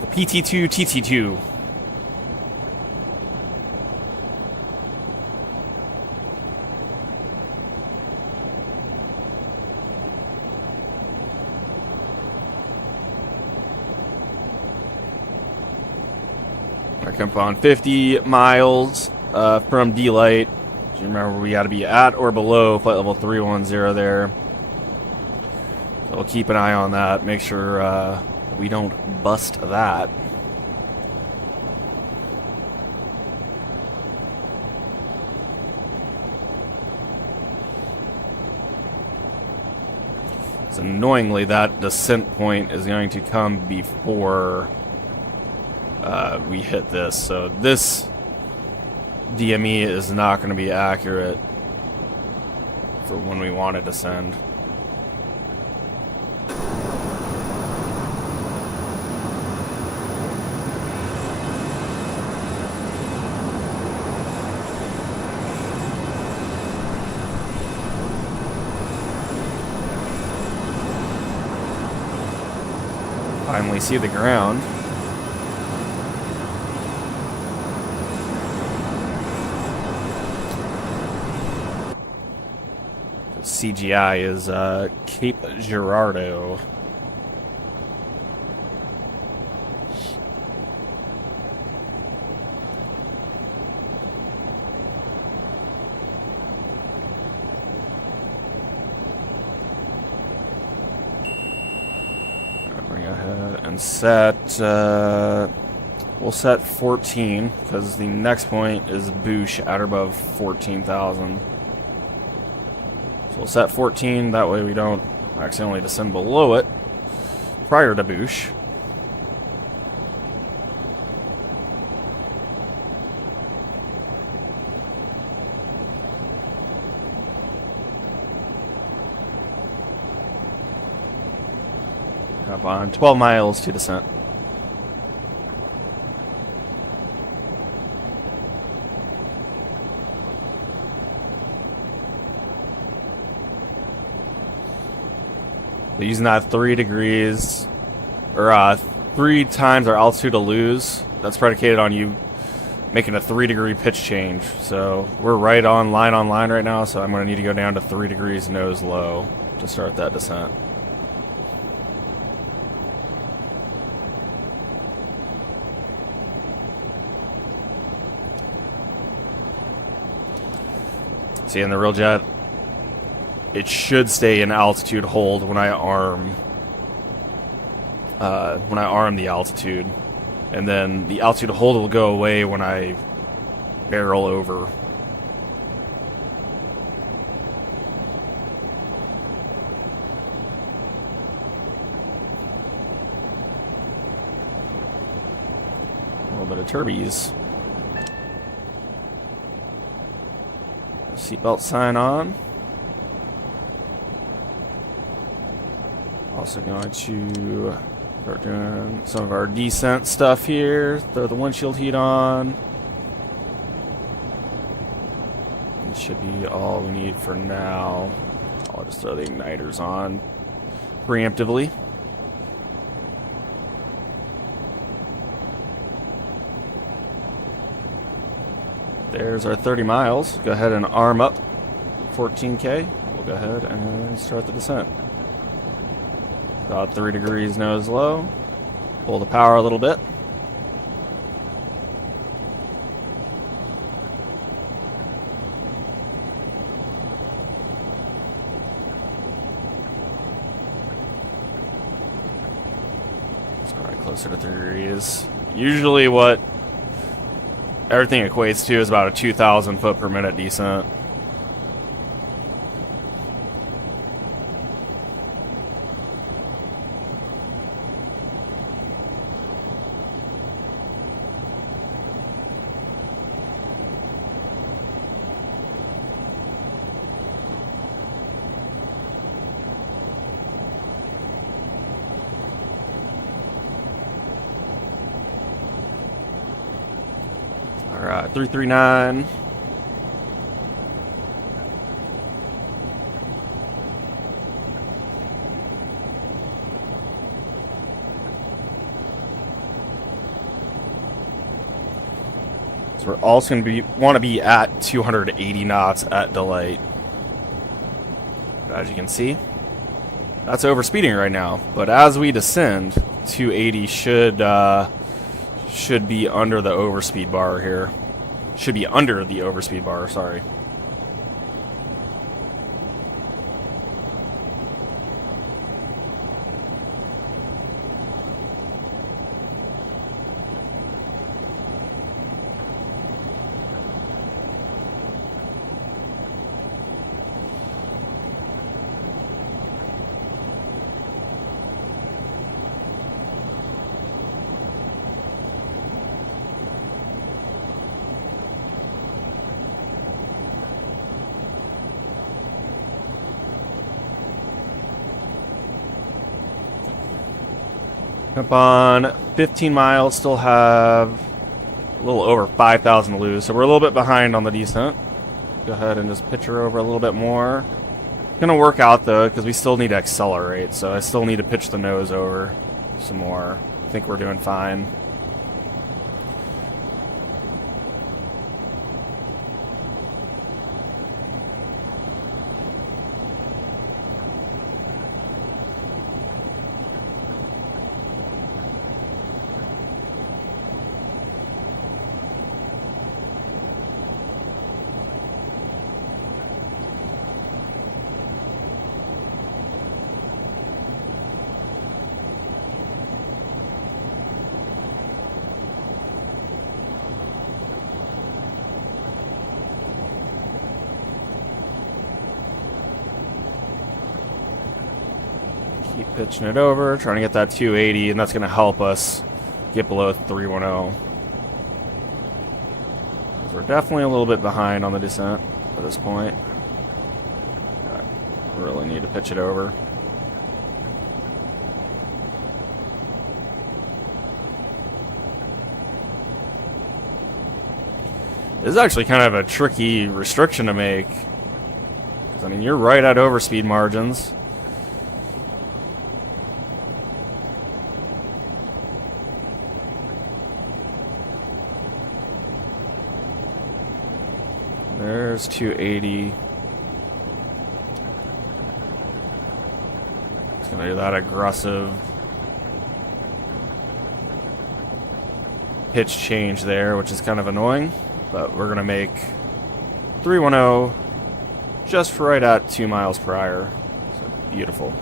The PT2 TT2. I come up on 50 miles from D-Light. So remember, we got to be at or below flight level 310 there. So we'll keep an eye on that. Make sure we don't bust that. So annoyingly, that descent point is going to come before we hit this. So this DME is not going to be accurate for when we want to descend. Finally see the ground. CGI is Cape Girardeau. Bring ahead and set. We'll set 14 because the next point is Boosh at or above 14,000. We'll set 14, that way we don't accidentally descend below it prior to Boosh. Up on 12 miles to descent. Using that 3 degrees, or 3 times our altitude to lose, that's predicated on you making a 3-degree pitch change. So we're right on line right now, so I'm going to need to go down to 3 degrees nose low to start that descent. See, in the real jet, it should stay in altitude hold when I arm the altitude, and then the altitude hold will go away when I barrel over. A little bit of turbies. Seatbelt sign on. Also going to start doing some of our descent stuff here. Throw the windshield heat on. It should be all we need for now. I'll just throw the igniters on preemptively. There's our 30 miles. Go ahead and arm up 14K. We'll go ahead and start the descent. About 3 degrees nose low. Pull the power a little bit. It's probably closer to 3 degrees. Usually what everything equates to is about a 2,000 foot per minute descent. 339. So we're also going to want to be at 280 knots at Delight. As you can see, that's overspeeding right now. But as we descend, 280 should be under the overspeed bar here. Should be under the overspeed bar, sorry. Up on 15 miles, still have a little over 5,000 to lose, so we're a little bit behind on the descent. Go ahead and just pitch her over a little bit more. Gonna work out though, because we still need to accelerate, so I still need to pitch the nose over some more. I think we're doing fine. Keep pitching it over, trying to get that 280, and that's going to help us get below 310. Because we're definitely a little bit behind on the descent at this point. I really need to pitch it over. This is actually kind of a tricky restriction to make. Because, I mean, you're right at overspeed margins. There's 280. It's going to do that aggressive pitch change there, which is kind of annoying. But we're going to make 310 just right at 2 miles per hour. So beautiful.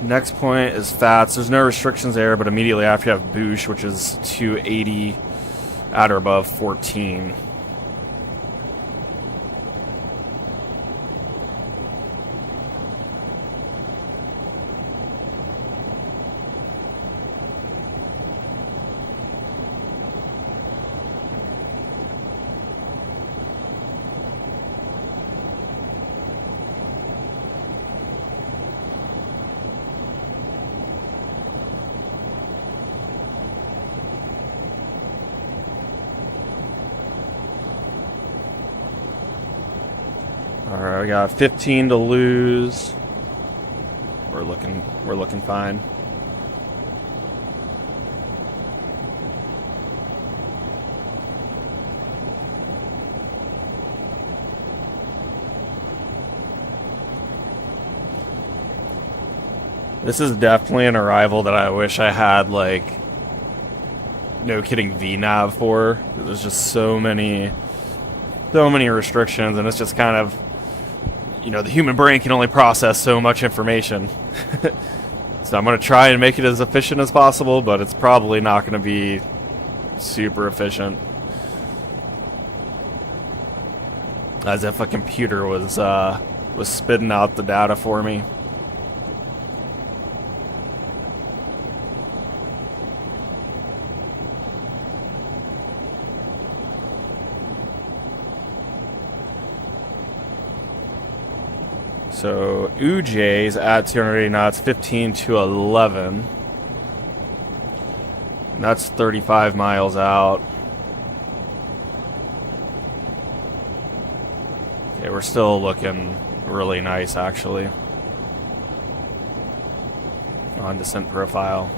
Next point is Fats. There's no restrictions there, but immediately after you have Boosh, which is 280 at or above 14. Alright, we got 15 to lose. We're looking fine. This is definitely an arrival that I wish I had, like, no kidding, VNav for. There's just so many restrictions, and it's just kind of, you know, the human brain can only process so much information. So I'm going to try and make it as efficient as possible, but it's probably not going to be super efficient. As if a computer was spitting out the data for me. So UJ's at 280 knots, 15 to 11. And that's 35 miles out. we're still looking really nice, actually, on descent profile.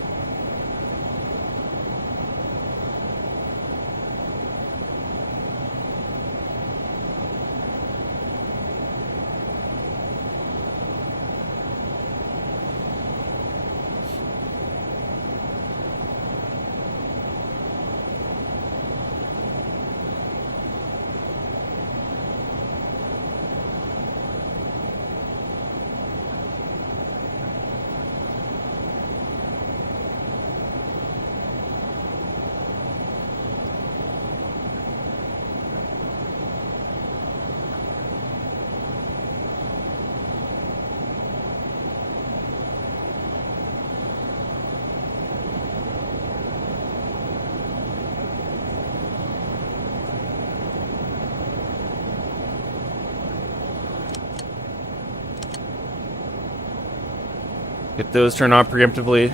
Get those turned on preemptively.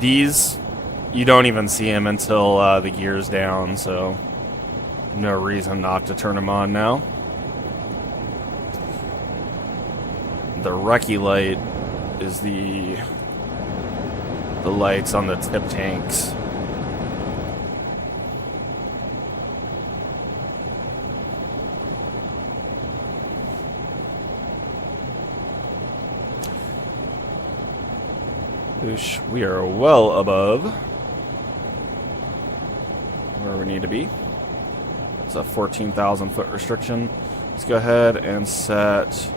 These, you don't even see them until the gear's down, so no reason not to turn them on now. The recce light is the lights on the tip tanks. We are well above where we need to be. It's a 14,000 foot restriction. Let's go ahead and set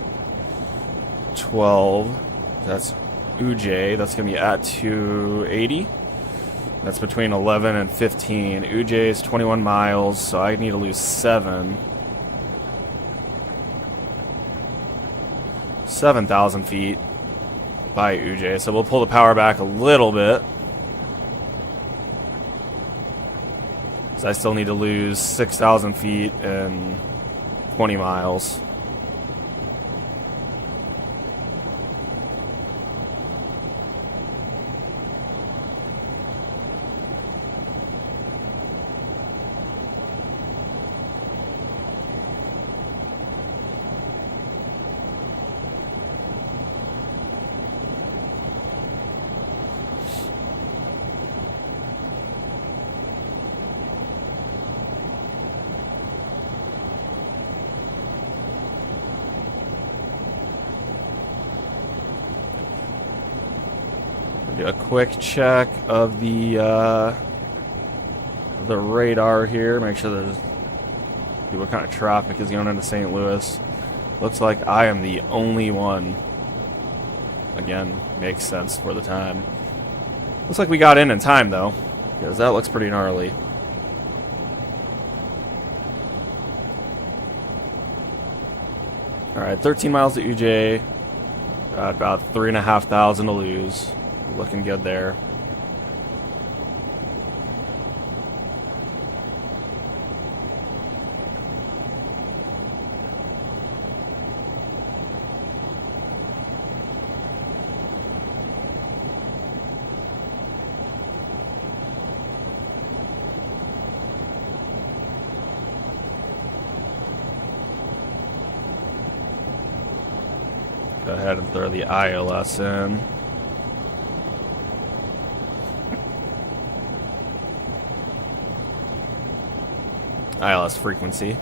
12. That's UJ. That's going to be at 280. That's between 11 and 15. UJ is 21 miles, so I need to lose 7,000 feet by UJ, so we'll pull the power back a little bit. So I still need to lose 6,000 feet and 20 miles. Do a quick check of the radar here. Make sure there's what kind of traffic is going into St. Louis. Looks like I am the only one. Again, makes sense for the time. Looks like we got in time though, because that looks pretty gnarly. All right, 13 miles to UJ. Got about 3,500 to lose. Looking good there. Go ahead and throw the ILS in. ILS frequency.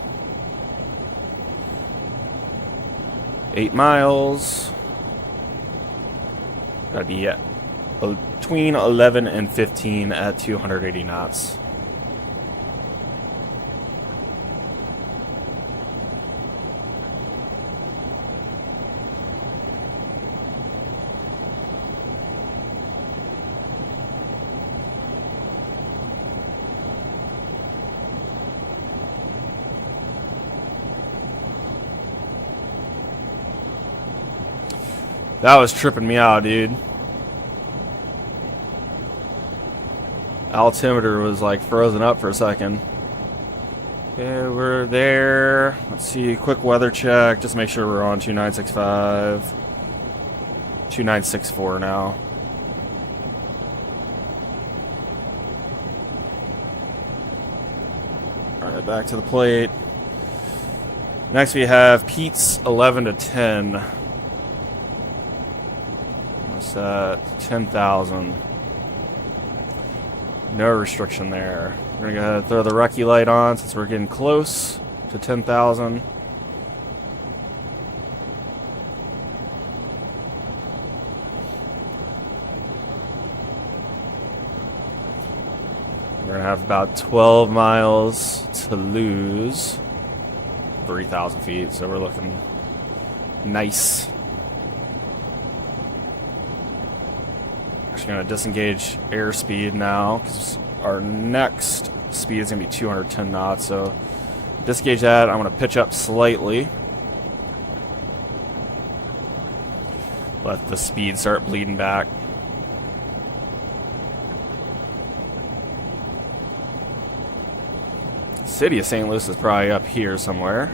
8 miles. Gotta be at between 11 and 15 at 280 knots. That was tripping me out, dude. Altimeter was like frozen up for a second. Okay, we're there. Let's see, quick weather check. Just make sure we're on 2965. 2964 now. Alright, back to the plate. Next we have Pete's 11 to 10. That's 10,000. No restriction there. We're gonna go ahead and throw the recce light on since we're getting close to 10,000. We're gonna have about 12 miles to lose. 3,000 feet, so we're looking nice. Actually gonna disengage airspeed now because our next speed is gonna be 210 knots, so disengage that. I'm gonna pitch up slightly. Let the speed start bleeding back. City of St. Louis is probably up here somewhere.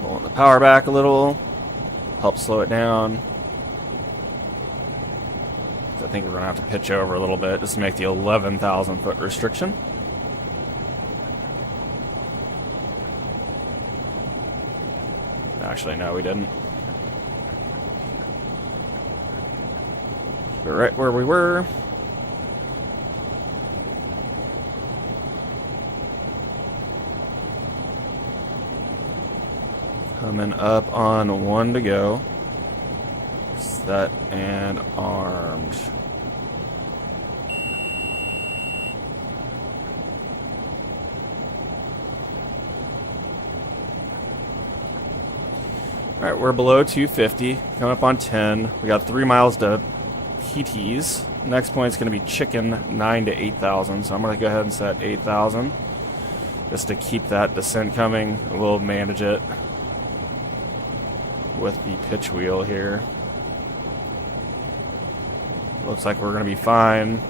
Pulling the power back a little, help slow it down. I think we're gonna have to pitch over a little bit just to make the 11,000 foot restriction. Actually, no, we didn't. We're right where we were. Coming up on 1 to go. Set and armed. Alright, we're below 250, coming up on 10. We got 3 miles to PTs. Next point is going to be chicken 9 to 8,000, so I'm going to go ahead and set 8,000 just to keep that descent coming. We'll manage it with the pitch wheel here. Looks like we're going to be fine.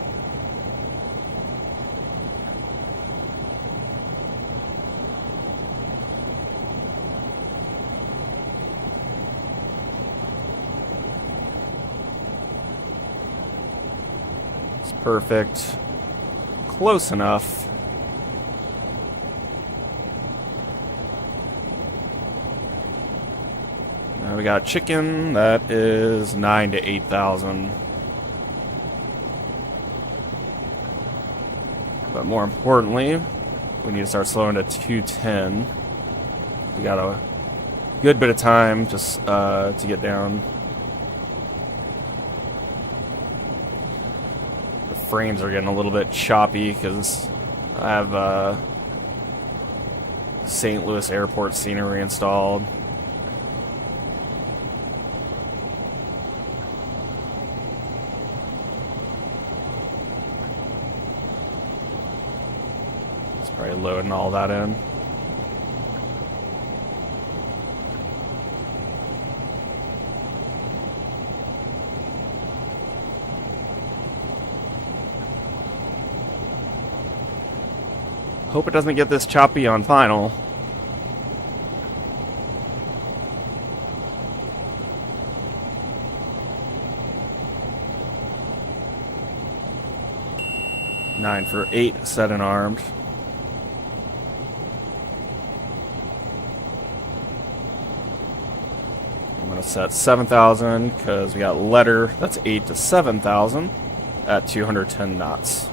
Perfect. Close enough. Now we got chicken. That is 9 to 8,000. But more importantly, we need to start slowing to 210. We got a good bit of time just to get down. Frames are getting a little bit choppy because I have St. Louis airport scenery installed. It's probably loading all that in. Hope it doesn't get this choppy on final. Nine for 8, set and armed. I'm gonna set 7,000 because we got letter. That's 8 to 7,000 at 210 knots.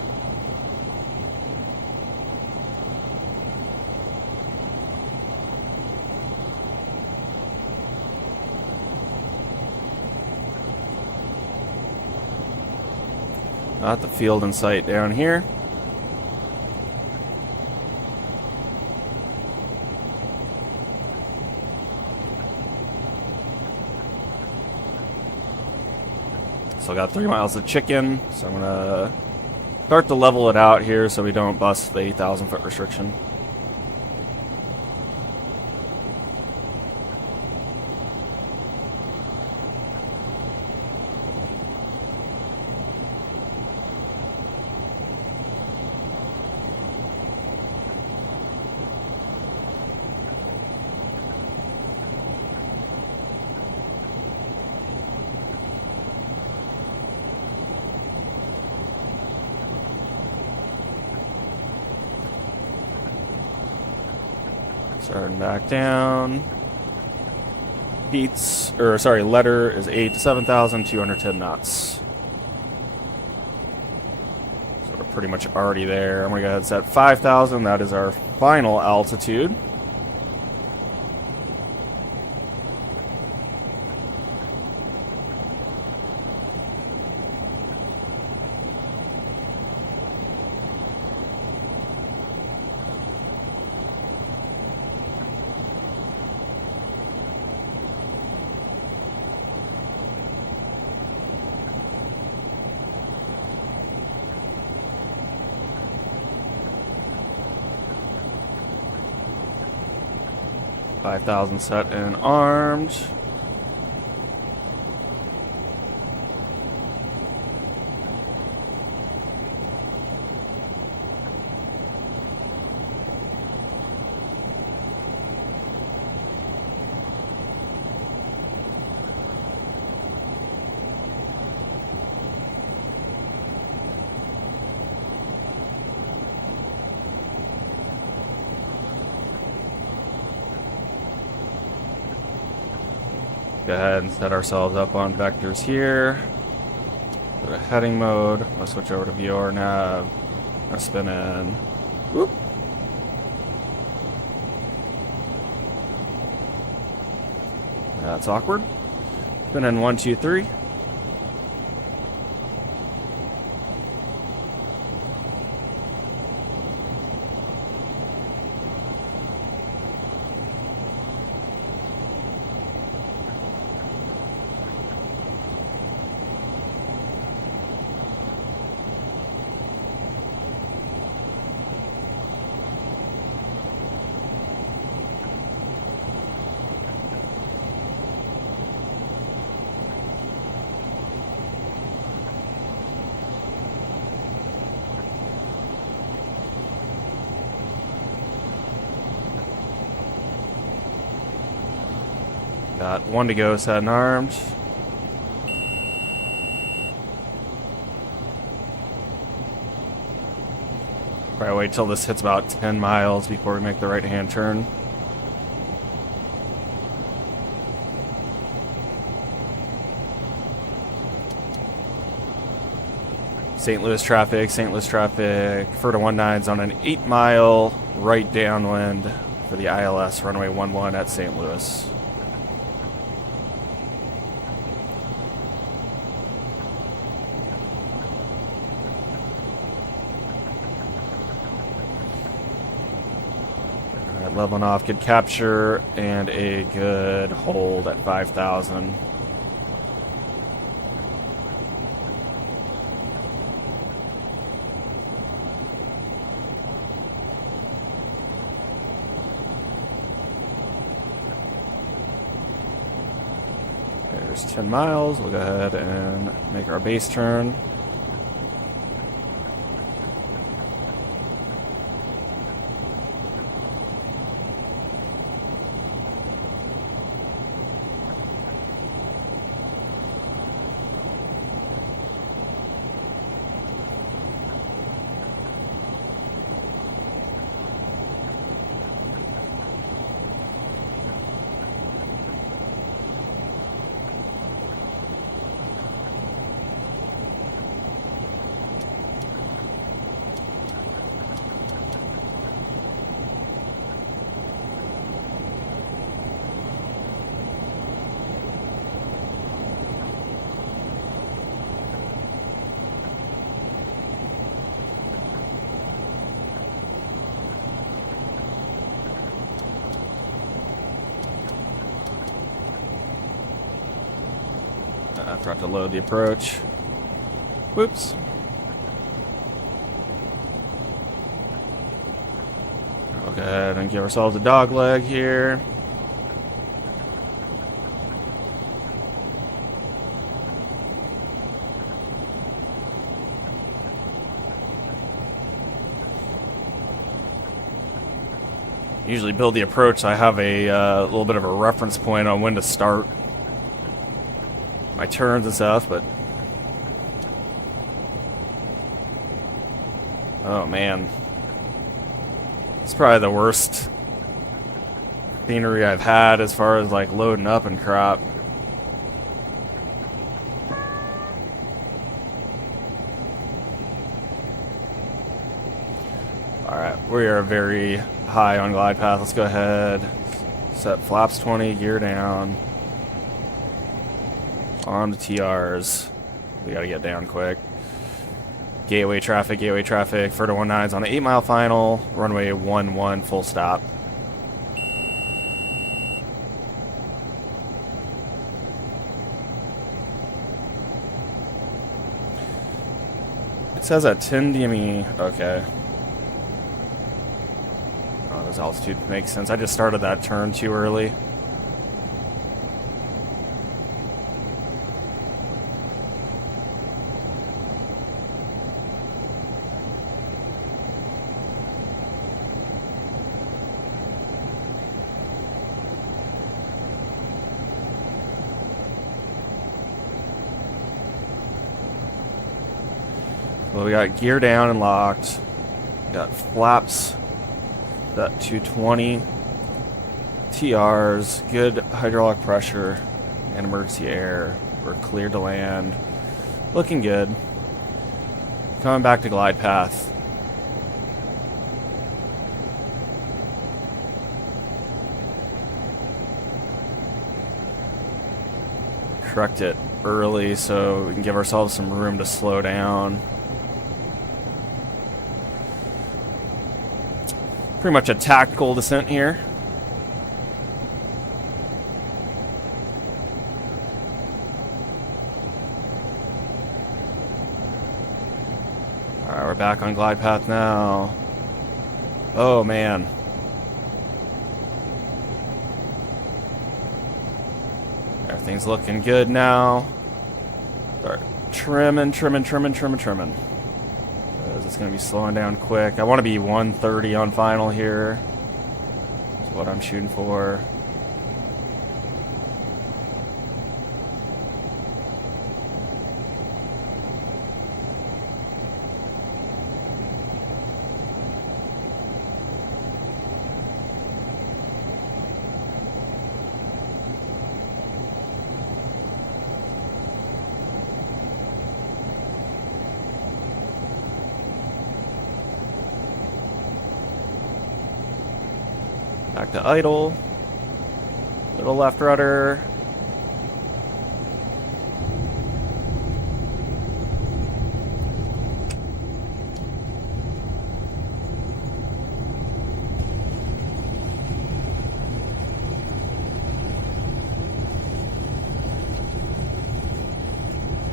Got the field in sight down here. Still got 3 miles of chicken, so I'm gonna start to level it out here so we don't bust the 8,000 foot restriction. Starting back down. Letter is 8 to 7,210 knots. So we're pretty much already there. I'm going to go ahead and set 5,000. That is our final altitude. $5,000 set and armed. Go ahead and set ourselves up on vectors here. Go to heading mode. I'll switch over to viewer nav. I'll spin in. Whoop. That's awkward. Spin in 1, 2, 3. Got 1 to go, set and armed. Probably wait till this hits about 10 miles before we make the right-hand turn. St. Louis traffic. FERDA 19's on an 8-mile right downwind for the ILS runway 11 at St. Louis. Leveling off, good capture, and a good hold at 5,000. There's 10 miles. We'll go ahead and make our base turn. I forgot to load the approach. Whoops. We'll go ahead and give ourselves a dog leg here. Usually build the approach so I have a little bit of a reference point on when to start my turns and stuff, but oh man, it's probably the worst scenery I've had as far as like loading up and crap. Alright, we are very high on glide path. Let's go ahead, set flaps 20, gear down. On the TRs. We gotta get down quick. Gateway traffic, FERDA 19's on the 8-mile final, runway 11 full stop. It says at 10 DME, okay. Oh, this altitude makes sense. I just started that turn too early. Well, we got gear down and locked. Got flaps. Got 220. TRs. Good hydraulic pressure and emergency air. We're cleared to land. Looking good. Coming back to glide path. Correct it early so we can give ourselves some room to slow down. Pretty much a tactical descent here. Alright, we're back on glide path now. Oh man. Everything's looking good now. Start trimming. It's going to be slowing down quick. I want to be 130 on final here. That's what I'm shooting for. Back to idle. Little left rudder.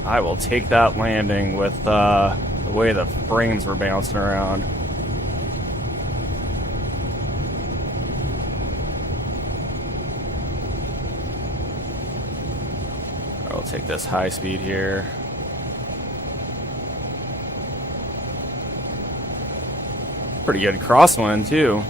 I will take that landing with the way the frames were bouncing around. I'll take this high speed here. Pretty good crosswind too.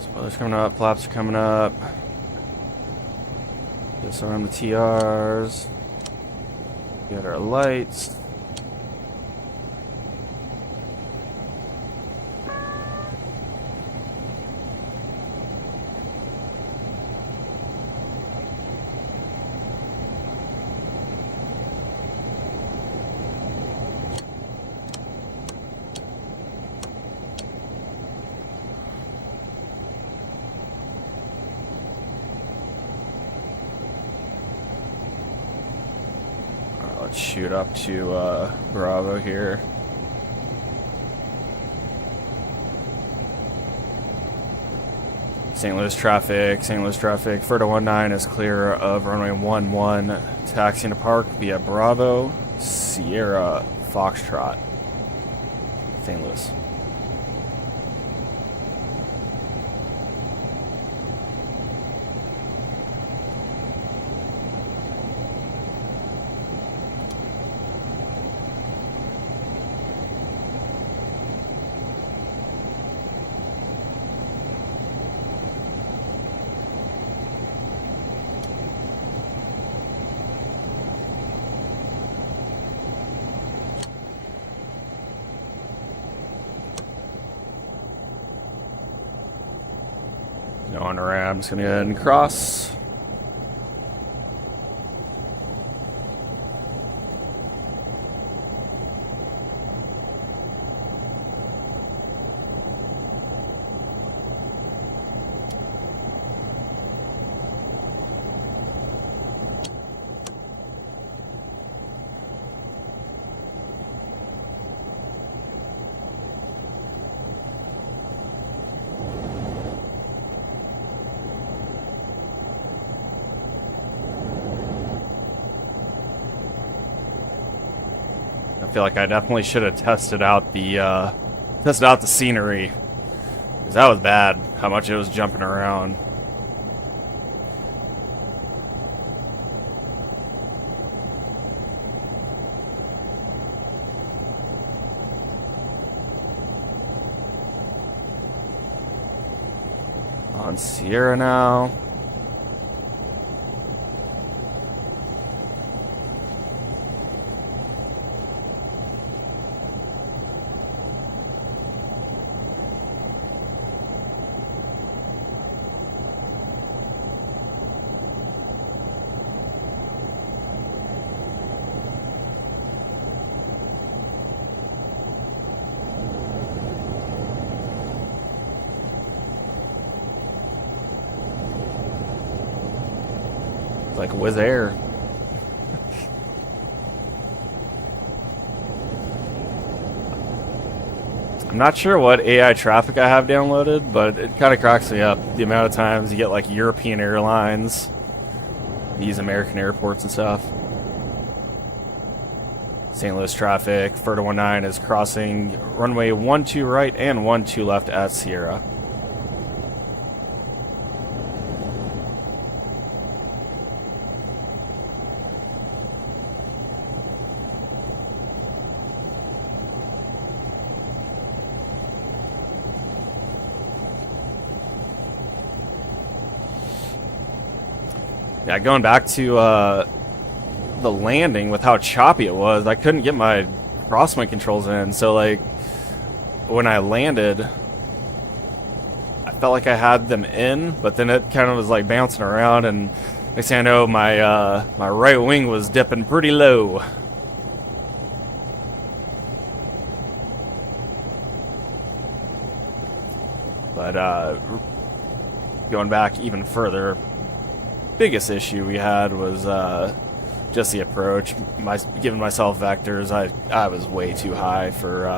Spoilers coming up, flaps are coming up. Just around the TRs. Got our lights. Let's shoot up to Bravo here. St. Louis traffic, FERDA 19 is clear of runway 11, taxiing to park via Bravo, Sierra, Foxtrot, St. Louis. No on the ramp. I'm just gonna go ahead and cross. I feel like I definitely should have tested out the scenery, because that was bad. How much it was jumping around. On Sierra now. Like Wizz Air. I'm not sure what AI traffic I have downloaded, but it kind of cracks me up. The amount of times you get like European airlines, these American airports and stuff. St. Louis traffic, FERDA 19 is crossing runway 12 right and 12 left at Sierra. Yeah, going back to the landing with how choppy it was, I couldn't get my crosswind controls in. So, like, when I landed, I felt like I had them in, but then it kind of was like bouncing around, and next thing I know, my my right wing was dipping pretty low. But going back even further, biggest issue we had was just the approach. Giving myself vectors, I was way too high for.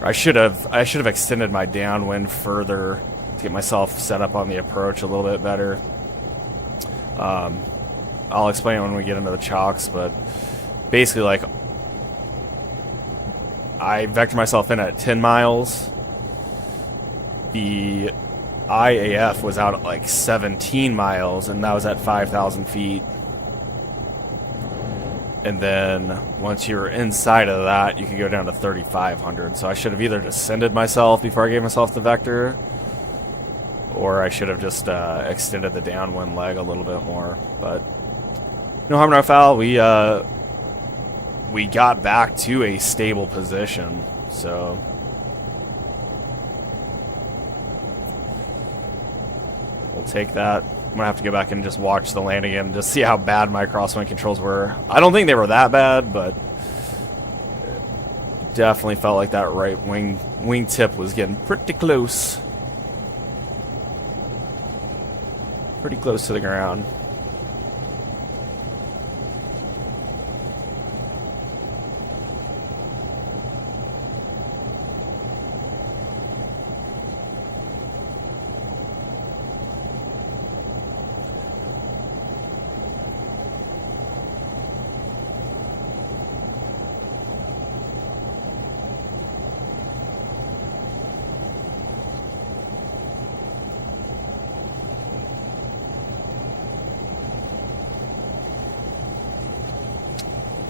I should have extended my downwind further to get myself set up on the approach a little bit better. I'll explain when we get into the chocks, but basically, like, I vectored myself in at 10 miles. The IAF was out at like 17 miles, and that was at 5,000 feet. And then once you're inside of that, you can go down to 3,500. So I should have either descended myself before I gave myself the vector, or I should have just extended the downwind leg a little bit more. But no harm, no foul. We got back to a stable position. So we'll take that. I'm going to have to go back and just watch the landing and just see how bad my crosswind controls were. I don't think they were that bad, but definitely felt like that right wing tip was getting pretty close. Pretty close to the ground.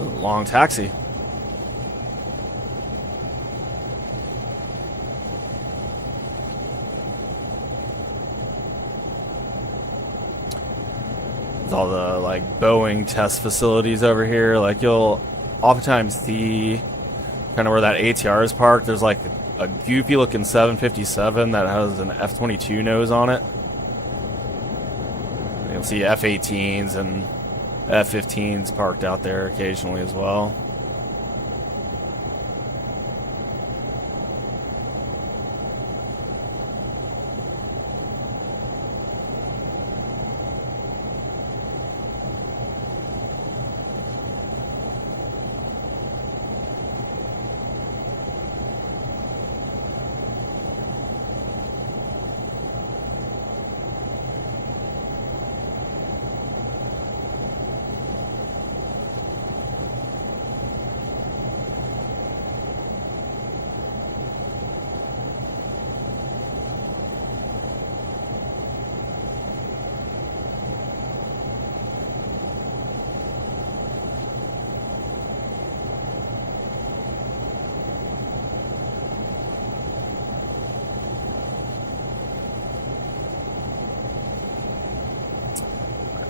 Long taxi. With all the like Boeing test facilities over here, like you'll oftentimes see kind of where that ATR is parked, there's like a goofy looking 757 that has an F-22 nose on it. You'll see F-18s and F-15s parked out there occasionally as well.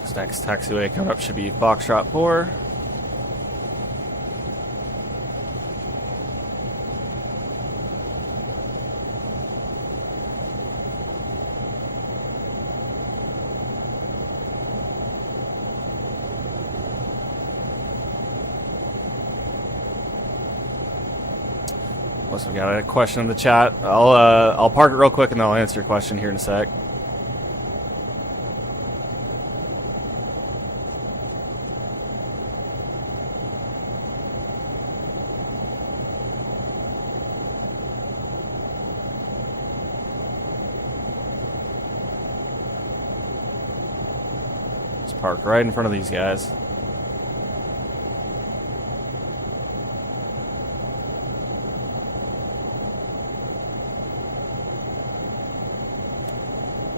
This next taxiway coming up should be Foxtrot 4. Unless we got a question in the chat, I'll park it real quick and then I'll answer your question here in a sec. Park right in front of these guys.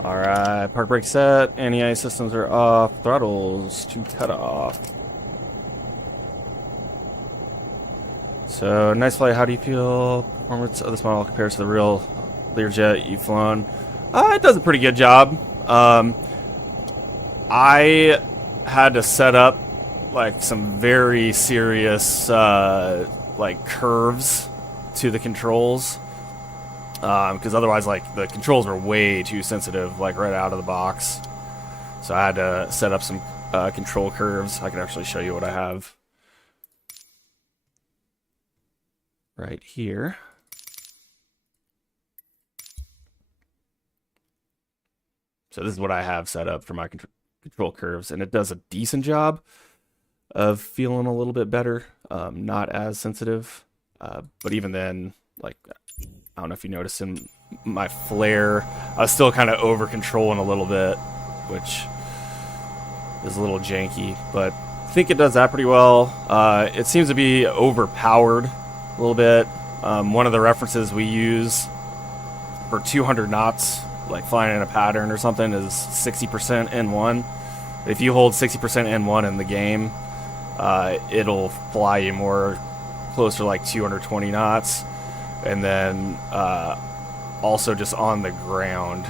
Alright, park brake set, anti-ice systems are off, throttles to cut off. So, nice flight, how do you feel? Performance of this model compares to the real Learjet you've flown? It does a pretty good job. I had to set up like some very serious like curves to the controls because otherwise like the controls were way too sensitive like right out of the box. So I had to set up some control curves. I can actually show you what I have right here. So this is what I have set up for my control curves, and it does a decent job of feeling a little bit better, not as sensitive, but even then, like, I don't know if you noticed in my flare, I was still kind of over controlling a little bit, which is a little janky, but I think it does that pretty well. It seems to be overpowered a little bit. One of the references we use for 200 knots, like flying in a pattern or something, is 60% N1. If you hold 60% N1 in the game, it'll fly you more closer to like 220 knots. And then also just on the ground,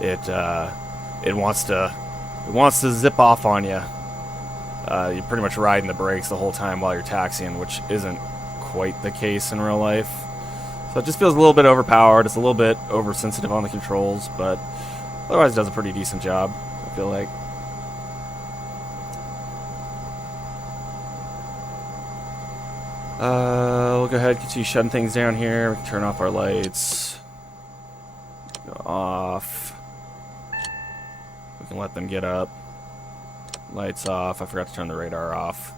it wants to zip off on you. You're pretty much riding the brakes the whole time while you're taxiing, which isn't quite the case in real life. So it just feels a little bit overpowered. It's a little bit oversensitive on the controls, but otherwise it does a pretty decent job, I feel like. We'll go ahead and continue shutting things down here. We can turn off our lights. Go off. We can let them get up. Lights off. I forgot to turn the radar off.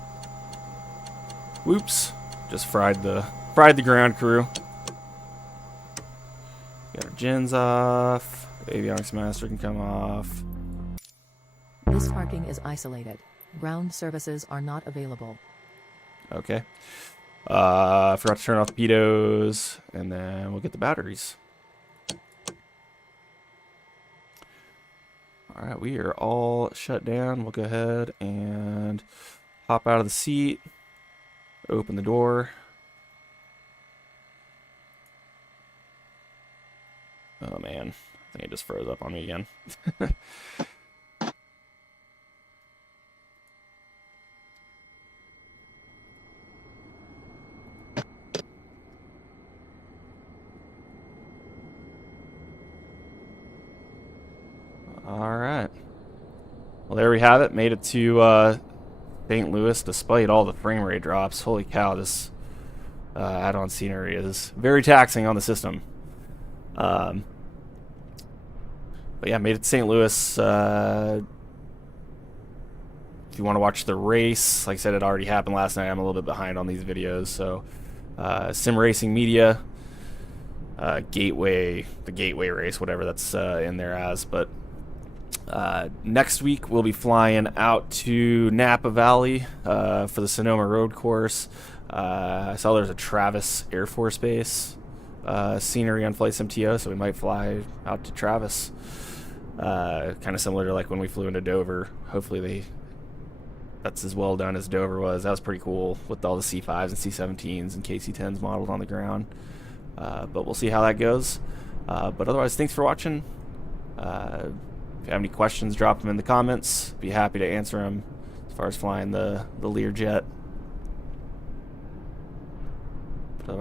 Whoops. Just fried the ground crew. Got our gens off. Avionics master can come off. This parking is isolated. Ground services are not available. Okay. I forgot to turn off the pitos, and then we'll get the batteries. Alright, we are all shut down. We'll go ahead and hop out of the seat, open the door. Oh man, I think it just froze up on me again. Well, there we have it. Made it to St. Louis despite all the frame rate drops. Holy cow, this add-on scenery is very taxing on the system. But yeah, made it to St. Louis. If you want to watch the race, like I said, it already happened last night. I'm a little bit behind on these videos, so Sim Racing Media, the Gateway race, whatever that's in there as. But next week we'll be flying out to Napa Valley for the Sonoma Road Course. I saw there's a Travis Air Force Base scenery on Flysimware, so we might fly out to Travis. Kind of similar to like when we flew into Dover. Hopefully that's as well done as Dover was. That was pretty cool with all the C5s and C17s and KC10s modeled on the ground. But we'll see how that goes. But otherwise, thanks for watching. If you have any questions, drop them in the comments. Be happy to answer them as far as flying the Learjet.